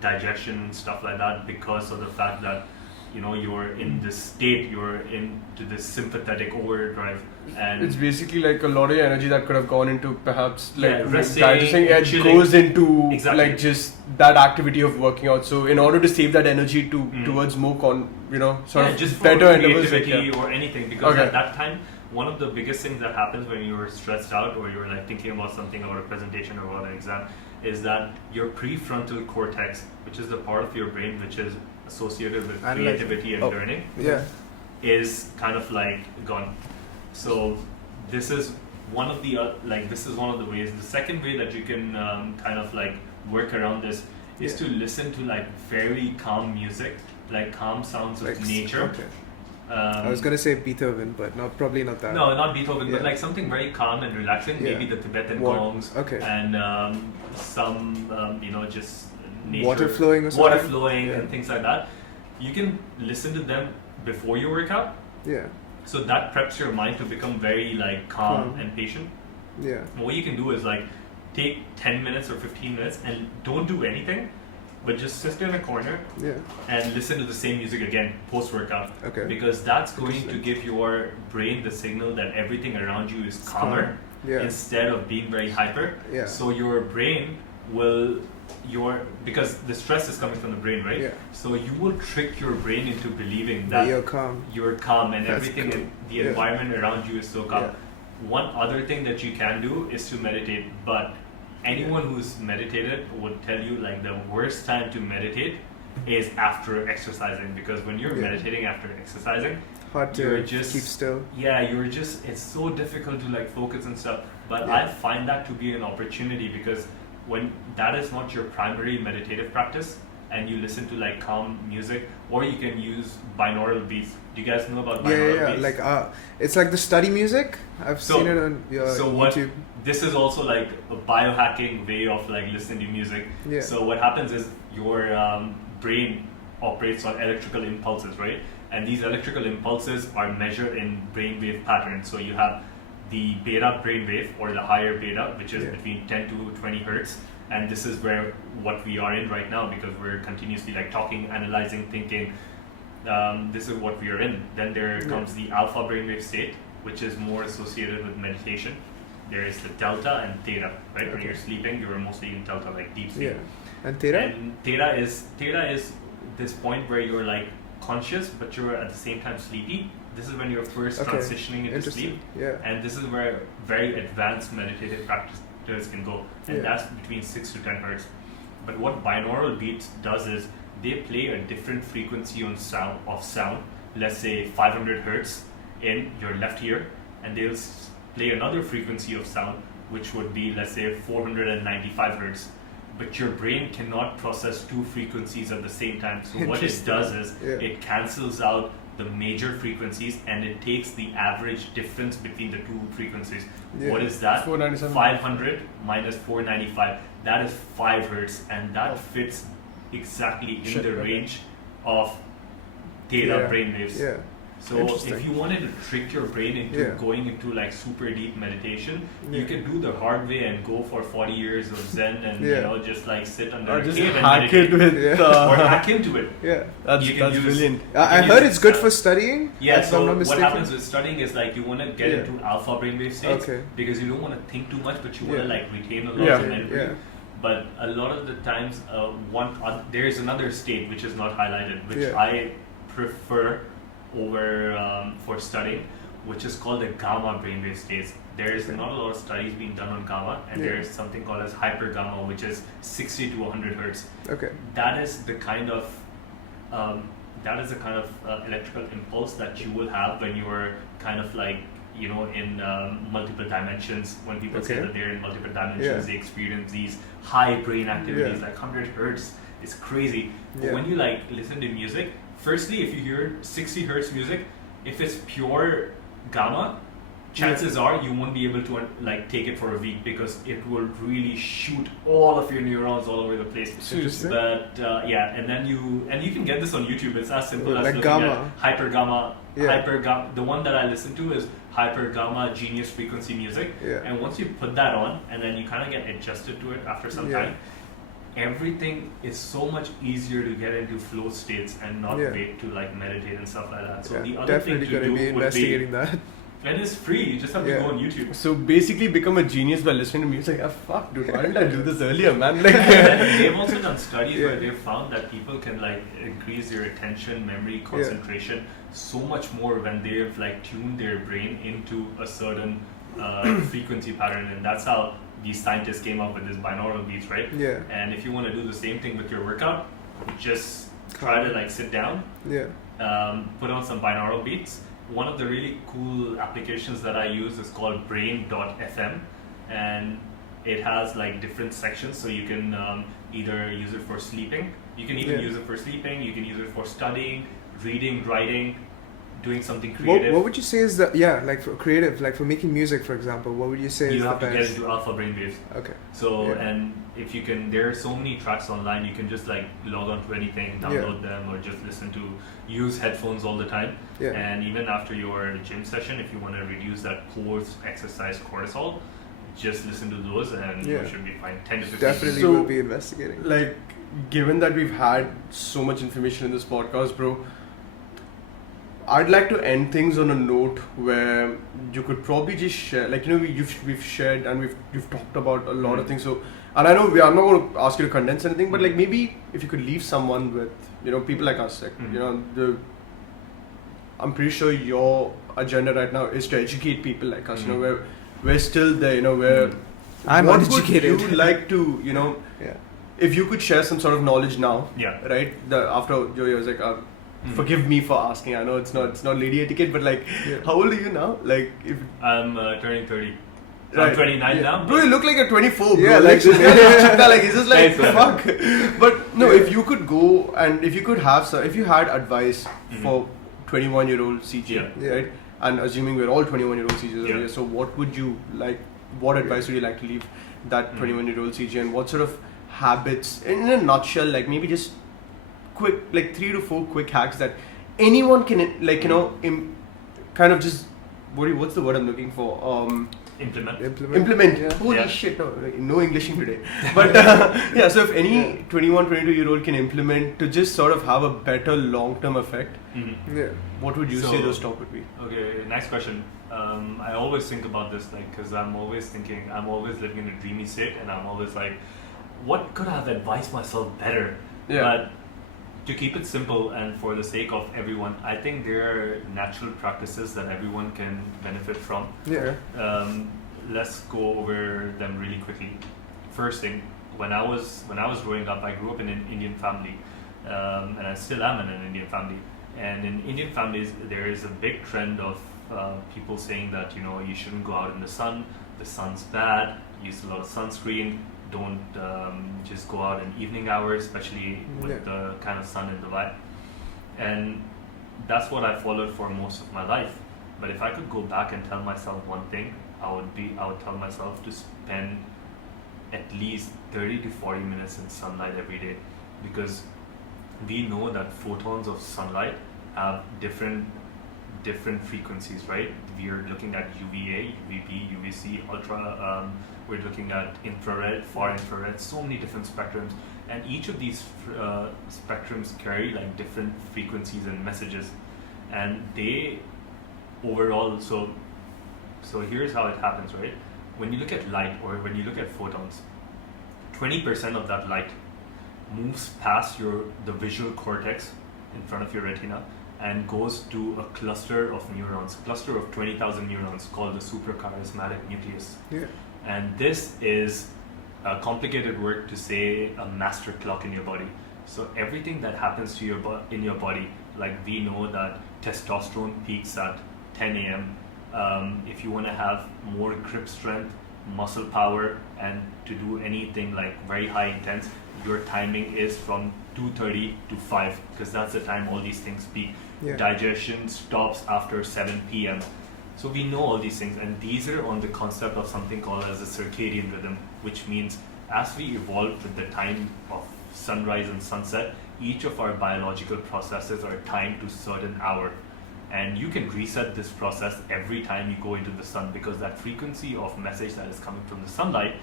digestion and stuff like that, because of the fact that you're in this state. You're into this sympathetic overdrive, and it's basically like a lot of your energy that could have gone into perhaps like resting, digesting, it chilling. goes into Exactly. like just that activity of working out. So in order to save that energy towards more just for better intervals, creativity or anything, because at that time, one of the biggest things that happens when you're stressed out or you're like thinking about something or a presentation or about an exam, is that your prefrontal cortex, which is the part of your brain which is associated with creativity and learning, is kind of like gone. So this is one of the ways. The second way that you can kind of like work around this is to listen to like very calm music, like calm sounds of nature. Okay. I was gonna say Beethoven, but probably not that. No, not Beethoven, but like something very calm and relaxing. Maybe the Tibetan gongs, and some just nature, water flowing or something. Water flowing and things like that. You can listen to them before you work out. Yeah. So that preps your mind to become very like calm and patient. Yeah. And what you can do is like take 10 minutes or 15 minutes and don't do anything, but just sit in a corner and listen to the same music again post-workout. Okay. Because that's going to give your brain the signal that everything around you is calmer instead of being very hyper. Yeah. So your brain will, because the stress is coming from the brain, right? Yeah. So you will trick your brain into believing that you're calm. You're calm and That's everything cool. in the environment around you is so calm. Yeah. One other thing that you can do is to meditate, but anyone who's meditated would tell you like the worst time to meditate is after exercising, because when you're meditating after exercising, hard to keep still. Yeah, it's so difficult to like focus and stuff. But I find that to be an opportunity, because when that is not your primary meditative practice and you listen to like calm music, or you can use binaural beats. Do you guys know about binaural beats? Like it's like the study music. I've seen it on YouTube. This is also like a biohacking way of like listening to music. Yeah. So what happens is your brain operates on electrical impulses, right? And these electrical impulses are measured in brainwave patterns. So you have the beta brainwave, or the higher beta, which is between 10 to 20 hertz. And this is what we are in right now, because we're continuously like talking, analyzing, thinking. This is what we are in. Then there comes the alpha brainwave state, which is more associated with meditation. There is the delta and theta, right? Okay. When you're sleeping, you're mostly in delta, like deep sleep. Yeah. And theta? And theta is this point where you're like conscious, but you're at the same time sleepy. This is when you're first transitioning into sleep. Yeah. And this is where very advanced meditative practices can go. And that's between 6 to 10 hertz. But what binaural beats does is they play a different frequency of sound, let's say 500 hertz in your left ear, and they'll play another frequency of sound, which would be, let's say, 495 hertz. But your brain cannot process two frequencies at the same time. So what it does is it cancels out the major frequencies, and it takes the average difference between the two frequencies. What is that? 500 minus 495. That is 5 hertz, and that fits exactly in the range of theta brainwaves. Yeah. So if you wanted to trick your brain into going into like super deep meditation, you can do the hard way and go for 40 years of Zen and just like sit under a cave and meditate. Or hack into it. Yeah, that's brilliant. I heard it's good for studying. Yeah, so what happens with studying is like you want to get into alpha brainwave states because you don't want to think too much, but you want to like retain a lot of memory. But a lot of the times, there is another state which is not highlighted, which I prefer over for studying, which is called the gamma brainwave states. There is not a lot of studies being done on gamma, and there is something called as hyper gamma, which is 60 to 100 hertz. Okay. That is the kind of electrical impulse that you will have when you are kind of like, you know, in multiple dimensions. When people say that they're in multiple dimensions, they experience these high brain activities, like 100 hertz is crazy. But when you like listen to music, firstly, if you hear 60 hertz music, if it's pure gamma, chances are you won't be able to like take it for a week, because it will really shoot all of your neurons all over the place. But and then you can get this on YouTube. It's as simple as looking at hyper gamma. The one that I listen to is hyper gamma genius frequency music. And once you put that on, and then you kind of get adjusted to it after some time, everything is so much easier to get into flow states and not wait to like meditate and stuff like that. So the other thing to do would be that. And it's free, you just have to go on YouTube. So basically become a genius by listening to music. Fuck dude, why didn't I do this earlier, man? Like, they've also done studies where they've found that people can like increase their attention, memory, concentration so much more when they've like tuned their brain into a certain frequency pattern. And that's how these scientists came up with this binaural beats, right? And if you want to do the same thing with your workout, just try to like sit down, put on some binaural beats. One of the really cool applications that I use is called brain.fm, and it has like different sections, so you can either use it for sleeping, you can even use it for sleeping, you can use it for studying, reading, writing, doing something creative. What would you say is the like for creative, like for making music, for example? What would you say is the best? You have to get into alpha brainwaves. Okay. So and if you can, there are so many tracks online. You can just like log on to anything, download them, or just listen to. Use headphones all the time. And even after your gym session, if you want to reduce that post-exercise cortisol, just listen to those, and you should be fine. 10 to 15. Definitely will be investigating. Like, given that we've had so much information in this podcast, bro, I'd like to end things on a note where you could probably just share, like, you know, we've shared and we've talked about a lot of things. So, and I know I'm not going to ask you to condense anything, but like maybe if you could leave someone with, you know, people like us, like, you know, I'm pretty sure your agenda right now is to educate people like us. You know, we're still there. You know, where I'm what uneducated. would you like to, you know, if you could share some sort of knowledge now, right? After your years, like. Forgive me for asking. I know it's not lady etiquette, but like, how old are you now? Like, if I'm turning 30. So I'm 29 now. Bro, you look like you're 24. Bro. Yeah, like like it's just like fuck. But no, if you could go and if you could have if you had advice for 21-year-old CJ, right? And assuming we're all 21-year-old CJs over here, so what would you like? What advice would you like to leave that 21-year-old CJ, and what sort of habits, in a nutshell, like maybe just quick, like 3 to 4 quick hacks that anyone can, like, you know, kind of just what's the word I'm looking for? Implement. Yeah. Holy shit, no Englishing today. But so if any 21, 22-year-old can implement to just sort of have a better long-term effect, what would you say those top would be? Okay, nice question. I always think about this, like, because I'm always living in a dreamy state, and I'm always like, what could I have advised myself better? But to keep it simple and for the sake of everyone, I think there are natural practices that everyone can benefit from. Let's go over them really quickly. First thing, when I was growing up, I grew up in an Indian family, and I still am in an Indian family. And in Indian families, there is a big trend of people saying that, you know, you shouldn't go out in the sun. The sun's bad. Use a lot of sunscreen. Don't just go out in evening hours, especially with the kind of sun in Dubai. And that's what I followed for most of my life. But if I could go back and tell myself one thing, I would tell myself to spend at least 30 to 40 minutes in sunlight every day, because we know that photons of sunlight have different frequencies, right? We are looking at UVA, UVB, UVC, ultra. We're looking at infrared, far infrared, so many different spectrums, and each of these spectrums carry like different frequencies and messages, and they overall. So here's how it happens, right? When you look at light, or when you look at photons, 20% of that light moves past the visual cortex in front of your retina, and goes to a cluster of neurons, cluster of 20,000 neurons called the suprachiasmatic nucleus. Yeah. And this is a complicated word to say a master clock in your body. So everything that happens to your in your body, like we know that testosterone peaks at 10 a.m. If you want to have more grip strength, muscle power, and to do anything like very high intense, your timing is from 2:30 to 5, because that's the time all these things peak. Yeah. Digestion stops after 7 p.m. So we know all these things, and these are on the concept of something called as a circadian rhythm, which means as we evolved with the time of sunrise and sunset, each of our biological processes are timed to a certain hour. And you can reset this process every time you go into the sun, because that frequency of message that is coming from the sunlight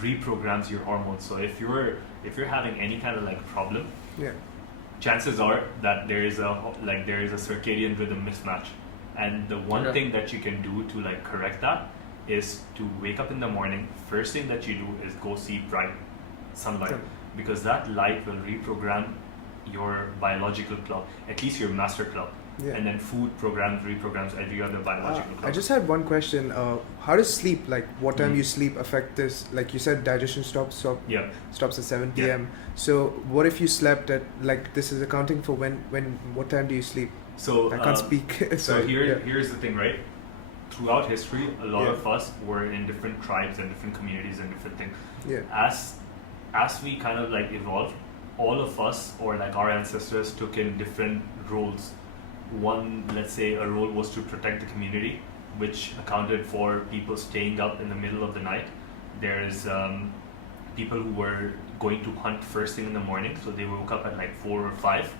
reprograms your hormones. So if you're having any kind of like problem, Yeah. chances are that there is a circadian rhythm mismatch. And the one thing that you can do to like correct that is to wake up in the morning. First thing that you do is go see bright sunlight, because that light will reprogram your biological clock, at least your master clock. Yeah. And then food reprograms every other biological clock. I just had one question. How does sleep, like what time you sleep, affect this? Like you said, digestion stops at 7 p.m. So what if you slept at, like, this is accounting for what time do you sleep? So I can't speak. Here's the thing, right? Throughout history, a lot of us were in different tribes and different communities and different things. Yeah. As we kind of like evolved, all of us, or like our ancestors, took in different roles. One, let's say, a role was to protect the community, which accounted for people staying up in the middle of the night. There's people who were going to hunt first thing in the morning, so they woke up at like 4 or 5.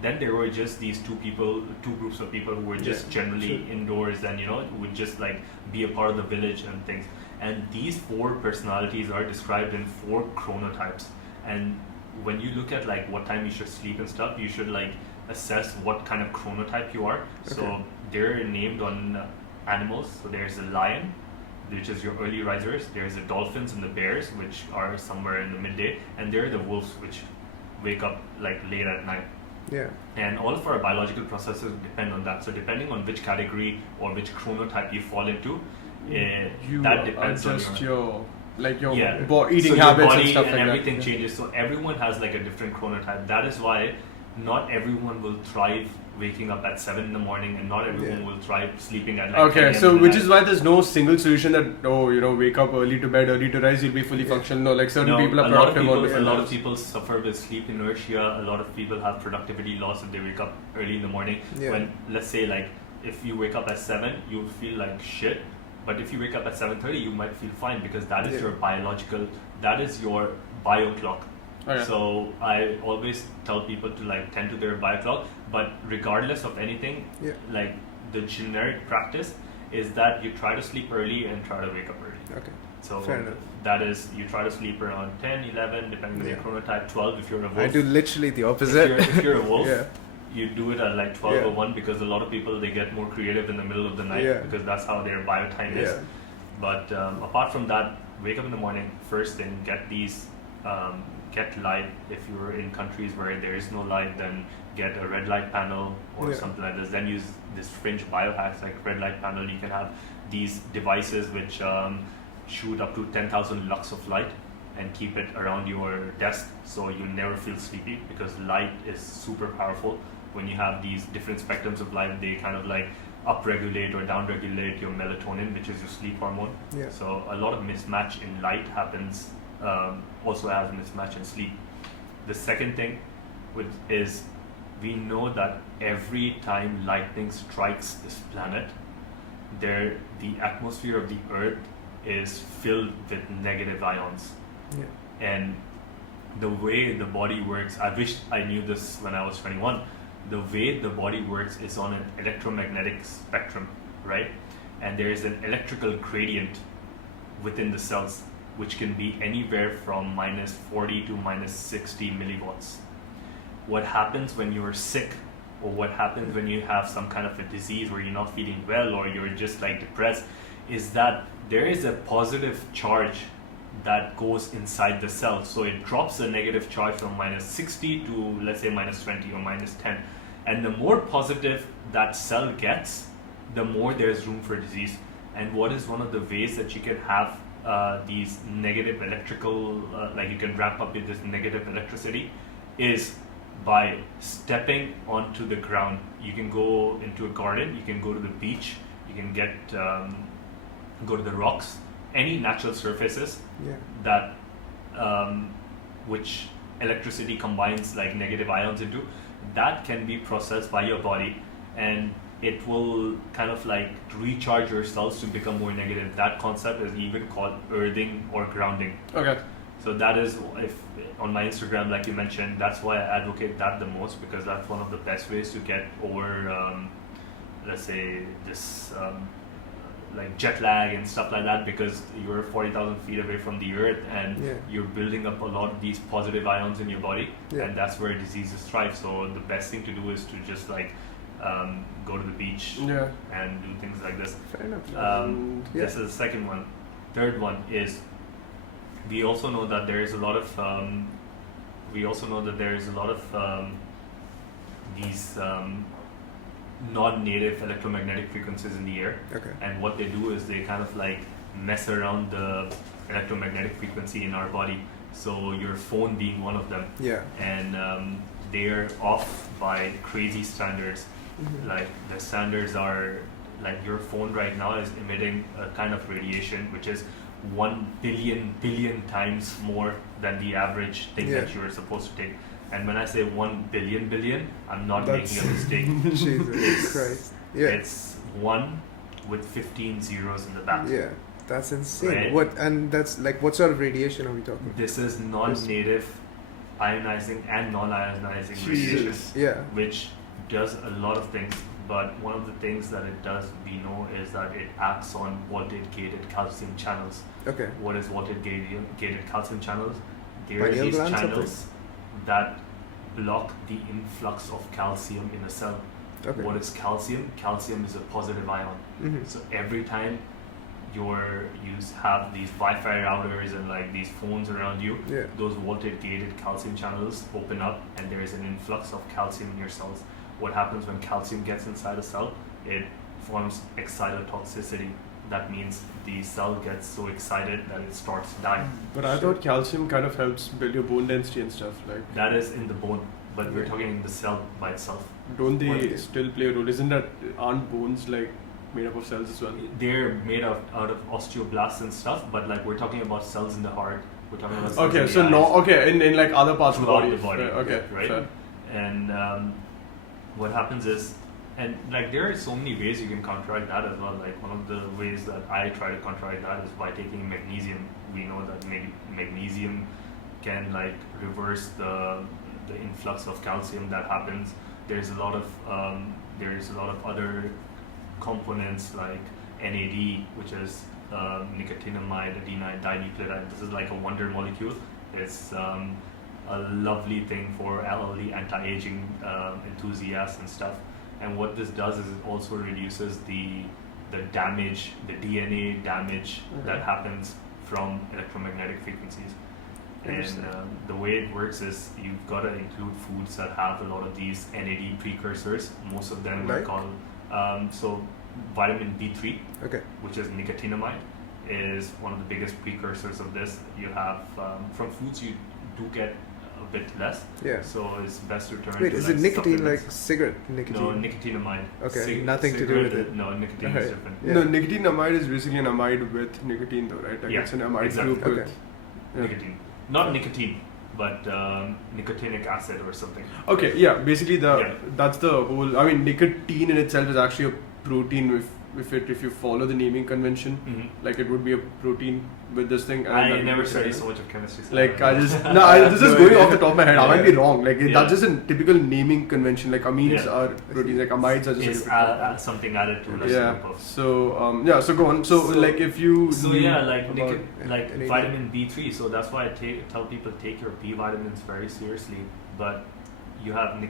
Then there were just these two groups of people who were just generally indoors and, would just like be a part of the village and things. And these 4 personalities are described in 4 chronotypes. And when you look at like what time you should sleep and stuff, you should like assess what kind of chronotype you are. Okay. So they're named on animals. So there's a lion, which is your early risers. There's the dolphins and the bears, which are somewhere in the midday. And there are the wolves, which wake up like late at night. Yeah. And all of our biological processes depend on that. So depending on which category or which chronotype you fall into, that depends on your eating so habits your body and stuff and like everything that. changes. So everyone has like a different chronotype. That is why not everyone will thrive waking up at 7 in the morning, and not everyone will thrive sleeping at like 10 Okay, a.m. so in the which night. is why there's no single solution that wake up early to bed, early to rise, you'll be fully functional. No, like certain people are productive on different A lot of hours. people suffer with sleep inertia. A lot of people have productivity loss if they wake up early in the morning. Yeah. When, let's say, like if you wake up at 7, you'll feel like shit. But if you wake up at 7:30, you might feel fine, because that is your biological, that is your bio clock. Okay. So I always tell people to like tend to their bio clock, but regardless of anything, like the generic practice is that you try to sleep early and try to wake up early. Okay. So fair enough. that is, you try to sleep around 10, 11, depending on your chronotype, 12 if you're a wolf. I do literally the opposite. If you're a wolf, you do it at like 12 or 1, because a lot of people, they get more creative in the middle of the night, because that's how their bio time is. But apart from that, wake up in the morning, first thing, get light. If you're in countries where there is no light, then get a red light panel or something like this. Then use this fringe biohacks like red light panel. You can have these devices which shoot up to 10,000 lux of light and keep it around your desk, so you never feel sleepy, because light is super powerful. When you have these different spectrums of light, they kind of like upregulate or downregulate your melatonin, which is your sleep hormone. So a lot of mismatch in light happens, also has a mismatch in sleep. The second thing is, we know that every time lightning strikes this planet, the atmosphere of the earth is filled with negative ions. And the way the body works, I wish I knew this when I was 21. The way the body works is on an electromagnetic spectrum, right? And there is an electrical gradient within the cells, which can be anywhere from -40 to -60 milliwatts. What happens when you're sick, or what happens when you have some kind of a disease where you're not feeling well, or you're just like depressed, is that there is a positive charge that goes inside the cell. So it drops a negative charge from -60 to, let's say, -20 or -10. And the more positive that cell gets, the more there's room for disease. And what is one of the ways that you can have these negative electrical, like you can ramp up with this negative electricity, is by stepping onto the ground. You can go into a garden, you can go to the beach, you can go to the rocks, any natural surfaces that which electricity combines like negative ions into, that can be processed by your body, and it will kind of like recharge your cells to become more negative. That concept is even called earthing or grounding. Okay. So that is, if on my Instagram, like you mentioned, that's why I advocate that the most, because that's one of the best ways to get over, let's say, this like jet lag and stuff like that, because you're 40,000 feet away from the earth, and you're building up a lot of these positive ions in your body, and that's where diseases thrive. So the best thing to do is to just like go to the beach and do things like this. Fair enough. This is the second one. Third one is, we also know that there is a lot of these non-native electromagnetic frequencies in the air. Okay. And what they do is they kind of like mess around the electromagnetic frequency in our body. So your phone being one of them. Yeah. And they're off by crazy standards. Like the standards are like, your phone right now is emitting a kind of radiation which is 1 billion times more than the average thing that you're supposed to take. And when I say 1 billion, I'm not making a mistake. Jesus Christ. Yeah. It's 1 with 15 zeros in the back. Yeah. That's insane. Right? What sort of radiation are we talking? This is non-native ionizing and non-ionizing radiation, which does a lot of things. But one of the things that it does, we know, is that it acts on voltage-gated calcium channels. Okay. What is voltage-gated calcium channels? They are Pineal these gland channels that block the influx of calcium in a cell. Okay. What is calcium? Calcium is a positive ion. So every time you have these Wi-Fi routers and like these phones around you, those voltage-gated calcium channels open up, and there is an influx of calcium in your cells. What happens when calcium gets inside a cell? It forms excitotoxicity. That means the cell gets so excited that it starts dying. But I thought calcium kind of helps build your bone density and stuff. Like that is in the bone, but we're talking in the cell by itself. Don't they still play a role? Aren't bones like made up of cells as well? They're made out of osteoblasts and stuff, but like we're talking about cells in the heart. We're talking about cells in the eyes. in like other parts of the body. Right? Fair. And what happens is, and like there are so many ways you can counteract that as well. Like one of the ways that I try to counteract that is by taking magnesium. We know that magnesium can like reverse the influx of calcium that happens. There's a lot of other components like NAD, which is nicotinamide adenine dinucleotide. This is like a wonder molecule. It's a lovely thing for all the anti-aging enthusiasts and stuff. And what this does is it also reduces the damage, the DNA damage that happens from electromagnetic frequencies. And the way it works is you've got to include foods that have a lot of these NAD precursors. Most of them are called so vitamin B3, which is nicotinamide, is one of the biggest precursors of this. You have from foods you do get a bit less. Yeah. So it's best to turn. Wait, is it nicotine like cigarette nicotine? No, nicotinamide. Okay, nothing to do with it. No, nicotine is different. Yeah. No, nicotinamide is basically an amide with nicotine, though, right? Like it's an amide group with nicotine. Not nicotine, but nicotinic acid or something. Okay, basically that's the whole. I mean, nicotine in itself is actually a protein. If you follow the naming convention, like it would be a protein with this thing. I never studied so much of chemistry. So like this is going off the top of my head. I might be wrong. Like that's just a typical naming convention. Like amines are proteins. Like amides are just something added to. So so go on. So like if you like vitamin B3. So that's why I tell people take your B vitamins very seriously. But you have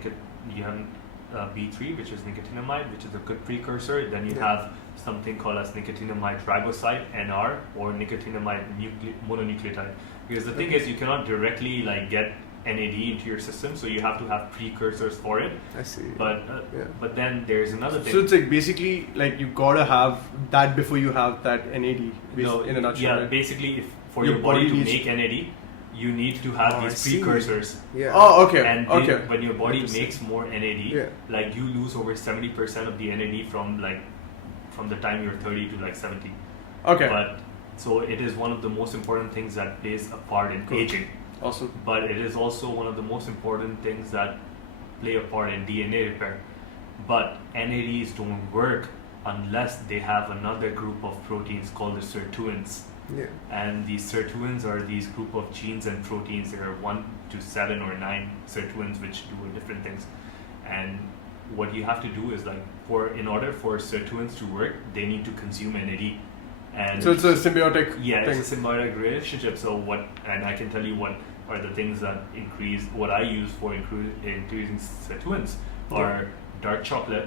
B3, which is nicotinamide, which is a good precursor. Then you have something called as nicotinamide riboside, NR, or nicotinamide mononucleotide. Because the thing is, you cannot directly like get NAD into your system, so you have to have precursors for it. I see. But then there's another thing. So it's like basically like you gotta have that before you have that NAD. No, in a nutshell. yeah, Right? basically, if for your body to make NAD, you need to have these precursors. Yeah. Oh, okay. And when your body makes more NAD, like you lose over 70% of the NAD from the time you're 30 to like 70. Okay. But so it is one of the most important things that plays a part in aging. Awesome. But it is also one of the most important things that play a part in DNA repair. But NADs don't work unless they have another group of proteins called the sirtuins. Yeah. And these sirtuins are these group of genes and proteins. There are 1 to 7 or 9 sirtuins which do different things. And what you have to do is in order for sirtuins to work, they need to consume NAD. And so it's a symbiotic thing. It's a symbiotic relationship. So and I can tell you what are the things that what I use for increasing sirtuins are dark chocolate,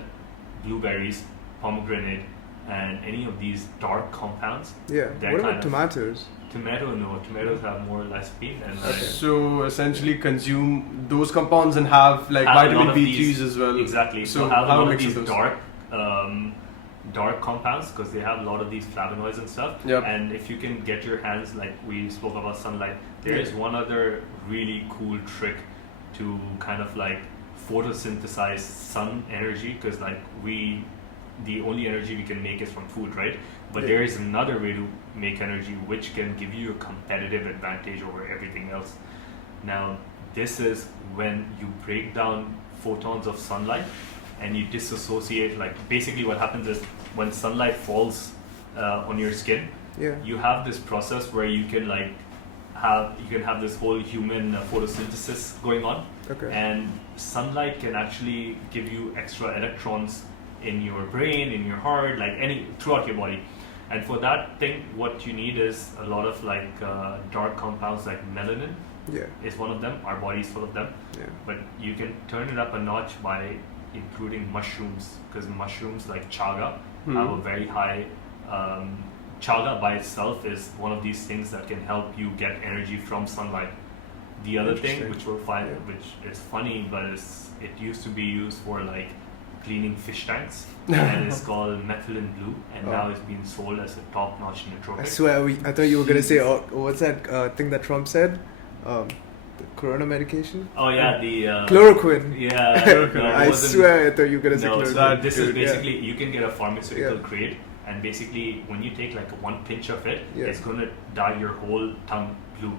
blueberries, pomegranate, and any of these dark compounds. Yeah. What about tomatoes? Tomatoes have more lycopene and so essentially consume those compounds and have vitamin B3s as well. Exactly. So have a lot of these dark compounds because they have a lot of these flavonoids and stuff. Yep. And if you can get your hands, like we spoke about sunlight, there is one other really cool trick to kind of photosynthesize sun energy because the only energy we can make is from food, right? But there is another way to make energy which can give you a competitive advantage over everything else. Now, this is when you break down photons of sunlight and you disassociate. Basically what happens is when sunlight falls on your skin, you have this process where you can have this whole human photosynthesis going on. Okay. And sunlight can actually give you extra electrons in your brain, in your heart, throughout your body. And for that thing, what you need is a lot of dark compounds like melanin. Is one of them. Our body's full of them. But you can turn it up a notch by including mushrooms, because mushrooms like chaga have a very high. Chaga by itself is one of these things that can help you get energy from sunlight. The other thing, which is funny, but it used to be used for cleaning fish tanks, and it's called methylene blue, and now it's being sold as a top-notch nootropic. I swear, I thought you were gonna say, what's that thing that Trump said? The corona medication? Oh yeah, the chloroquine. Yeah, I swear, I thought you were gonna say chloroquine. So this is basically you can get a pharmaceutical grade, and basically when you take one pinch of it, it's gonna dye your whole tongue blue.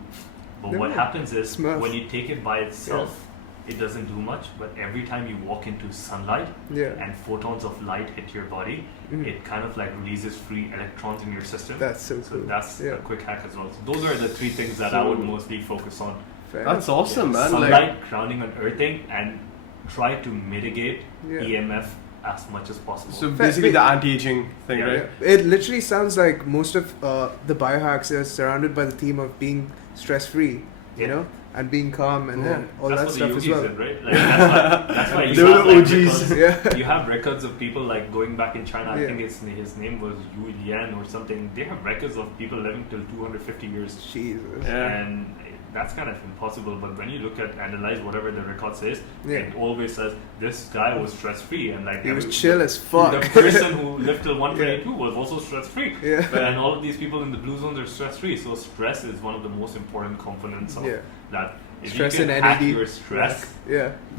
But what happens is when you take it by itself, it doesn't do much, but every time you walk into sunlight and photons of light hit your body, it kind of releases free electrons in your system. That's so cool. So that's a quick hack as well. So those are the 3 things that I would mostly focus on. That's awesome, man. Sunlight, grounding and earthing, and try to mitigate EMF as much as possible. So basically the anti-aging thing, right? It literally sounds like most of the biohacks are surrounded by the theme of being stress-free, you know? And being calm and then all that stuff as well. Did, right? That's why you have records, you have records of people going back in China. I think his name was Yu Lian or something. They have records of people living till 250 years. Jesus. And that's kind of impossible. But when you analyze whatever the record says, it always says this guy was stress free and he was chill as fuck. The person who lived till 122 was also stress free. And all of these people in the blue zones are stress free. So stress is one of the most important components of that. If stress you can and hack NAD. your stress,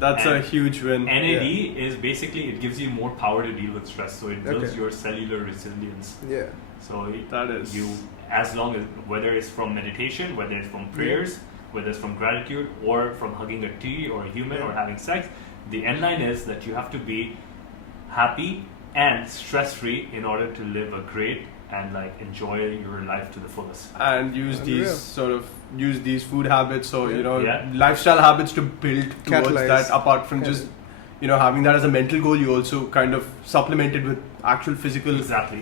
that's a huge win. NAD is basically it gives you more power to deal with stress. So it builds your cellular resilience. So that is as long as whether it's from meditation, whether it's from prayers, whether it's from gratitude, or from hugging a tree or a human or having sex, the end line is that you have to be happy and stress-free in order to live a great and enjoy your life to the fullest. And use these food habits or lifestyle habits to build towards that. Apart from just having that as a mental goal, you also kind of supplement it with actual physical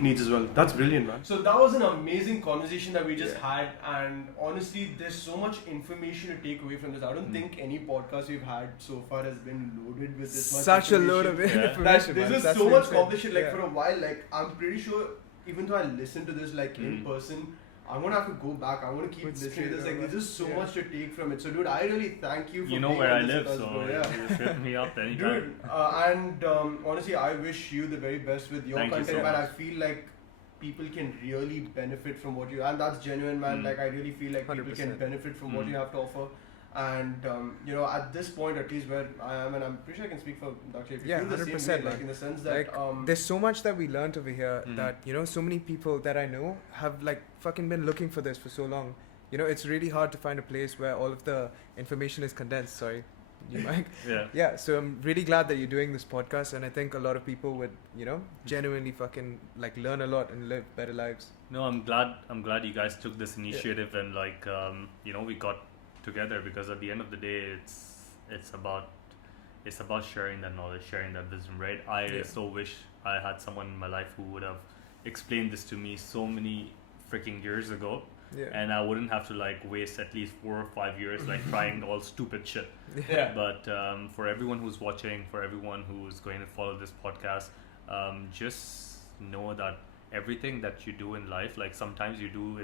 needs as well. That's brilliant, man. So that was an amazing conversation that we just had, and honestly, there's so much information to take away from this. I don't think any podcast we've had so far has been loaded with this much such a load of information. There's just so much competition. For a while, I'm pretty sure, even though I listen to this in person, I'm gonna have to go back. I'm gonna keep listening to this. Like, there's just so much to take from it. So, dude, I really thank you for you know being where I on this live, with us, so bro. Yeah. you just hit me up anytime. Dude, and honestly, I wish you the very best with your Thank you content, so man. I much. feel like people can really benefit from what you, and that's genuine, man. Like, I really feel like people can 100%. benefit from what you have to offer. And you know, at this point, at least where I am, and I'm pretty sure I can speak for Dakshay. If you Yeah, feel the 100%, same way, man. like in the sense that Like, there's so much that we learned over here that, you know, so many people that I know have like fucking been looking for this for so long. You know, it's really hard to find a place where all of the information is condensed. Sorry, you Mike. Yeah. So I'm really glad that you're doing this podcast, and I think a lot of people would, you know, genuinely fucking like learn a lot and live better lives. No, I'm glad you guys took this initiative and like you know, we got together, because at the end of the day it's about sharing that knowledge, sharing that wisdom, right? I so wish I had someone in my life who would have explained this to me so many freaking years ago, and I wouldn't have to like waste at least 4 or 5 years like trying all stupid shit. But for everyone who's watching, for everyone who's going to follow this podcast, just know that everything that you do in life, like sometimes you do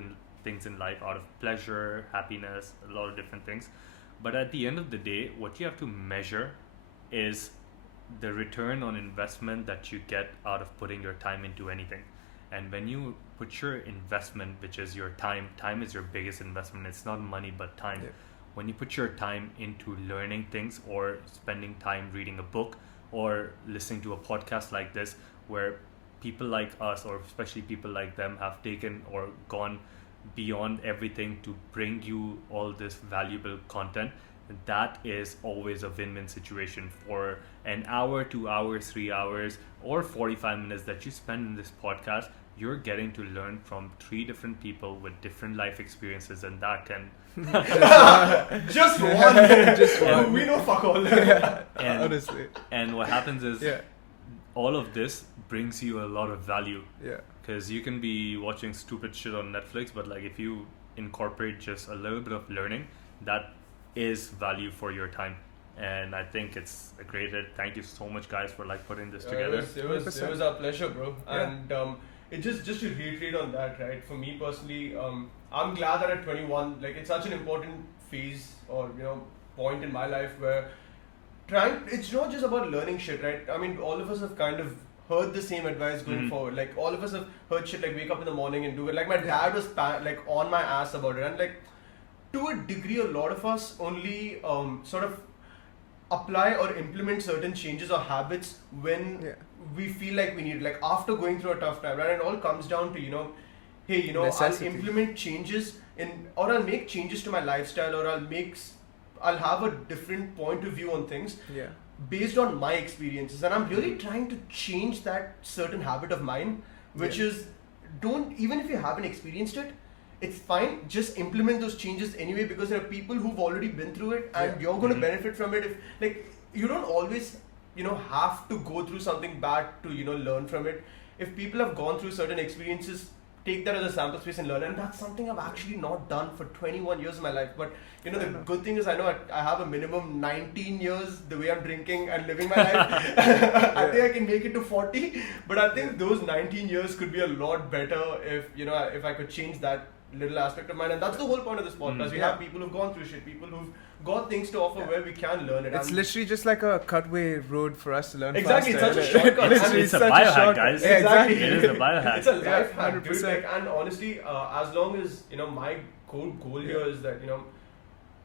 things in life out of pleasure, happiness, a lot of different things, but at the end of the day, what you have to measure is the return on investment that you get out of putting your time into anything. And when you put your investment, which is your time is your biggest investment. It's not money but time. When you put your time into learning things, or spending time reading a book, or listening to a podcast like this, where people like us, or especially people like them, have taken or gone beyond everything to bring you all this valuable content, that is always a win-win situation. For an hour, 2 hours, 3 hours, or 45 minutes that you spend in this podcast, you're getting to learn from 3 different people with different life experiences, and that can just one. We know fuck all. and, honestly. And what happens is all of this brings you a lot of value. Because you can be watching stupid shit on Netflix, but like if you incorporate just a little bit of learning, that is value for your time. And I think it's a great hit. Thank you so much, guys, for like putting this together. It was our pleasure, bro. And it just to reiterate on that, right? For me personally, I'm glad that at 21, like it's such an important phase, or you know, point in my life where it's not just about learning shit, right? I mean, all of us have kind of heard the same advice going forward. Like all of us have heard shit like wake up in the morning and do it. Like my dad was like on my ass about it, and like to a degree, a lot of us only sort of apply or implement certain changes or habits when we feel like we need, like after going through a tough time, right? And it all comes down to, you know, hey, you know, necessity. I'll implement changes or I'll make changes to my lifestyle, or I'll have a different point of view on things based on my experiences. And I'm really trying to change that certain habit of mine, which is, even if you haven't experienced it, it's fine, just implement those changes anyway, because there are people who've already been through it, and you're going to benefit from it. If like you don't always, you know, have to go through something bad to, you know, learn from it. If people have gone through certain experiences, take that as a sample space and learn. And that's something I've actually not done for 21 years of my life. But you know, the good thing is I know I have a minimum 19 years the way I'm drinking and living my life. I think I can make it to 40, but I think those 19 years could be a lot better if, you know, if I could change that little aspect of mine. And that's the whole point of this podcast. We have people who've gone through shit, people who've got things to offer where we can learn it. It's literally just like a cutway road for us to learn faster. It's such a shortcut. It's a biohack, guys. Exactly. It is a biohack. It's a life hack, dude. Like, and honestly, as long as, you know, my goal here is that, you know,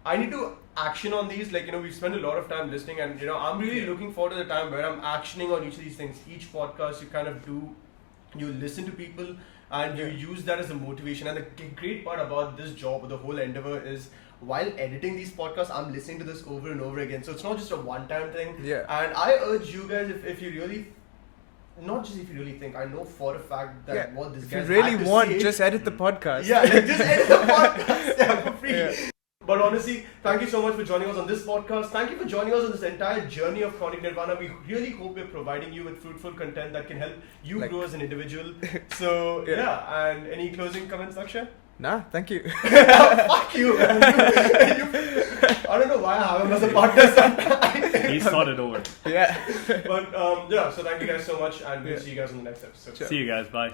I need to action on these. Like, you know, we've spent a lot of time listening, and, you know, I'm really looking forward to the time where I'm actioning on each of these things. Each podcast you kind of do, you listen to people, and you use that as a motivation. And the great part about this job, or the whole endeavor, is while editing these podcasts, I'm listening to this over and over again. So it's not just a one-time thing. And I urge you guys, if you really, not just if you really think, I know for a fact that what this guy if you really want, just edit the podcast. Like, just edit the podcast for free. But honestly, thank you so much for joining us on this podcast. Thank you for joining us on this entire journey of Chronic Nirvana. We really hope we're providing you with fruitful content that can help you grow as an individual. So, and any closing comments, Akshay? Nah, thank you. Fuck you, man. I don't know why I have him as a partner sometimes. He's thought it over. But, so thank you guys so much, and we'll see you guys on the next episode. See you guys, bye.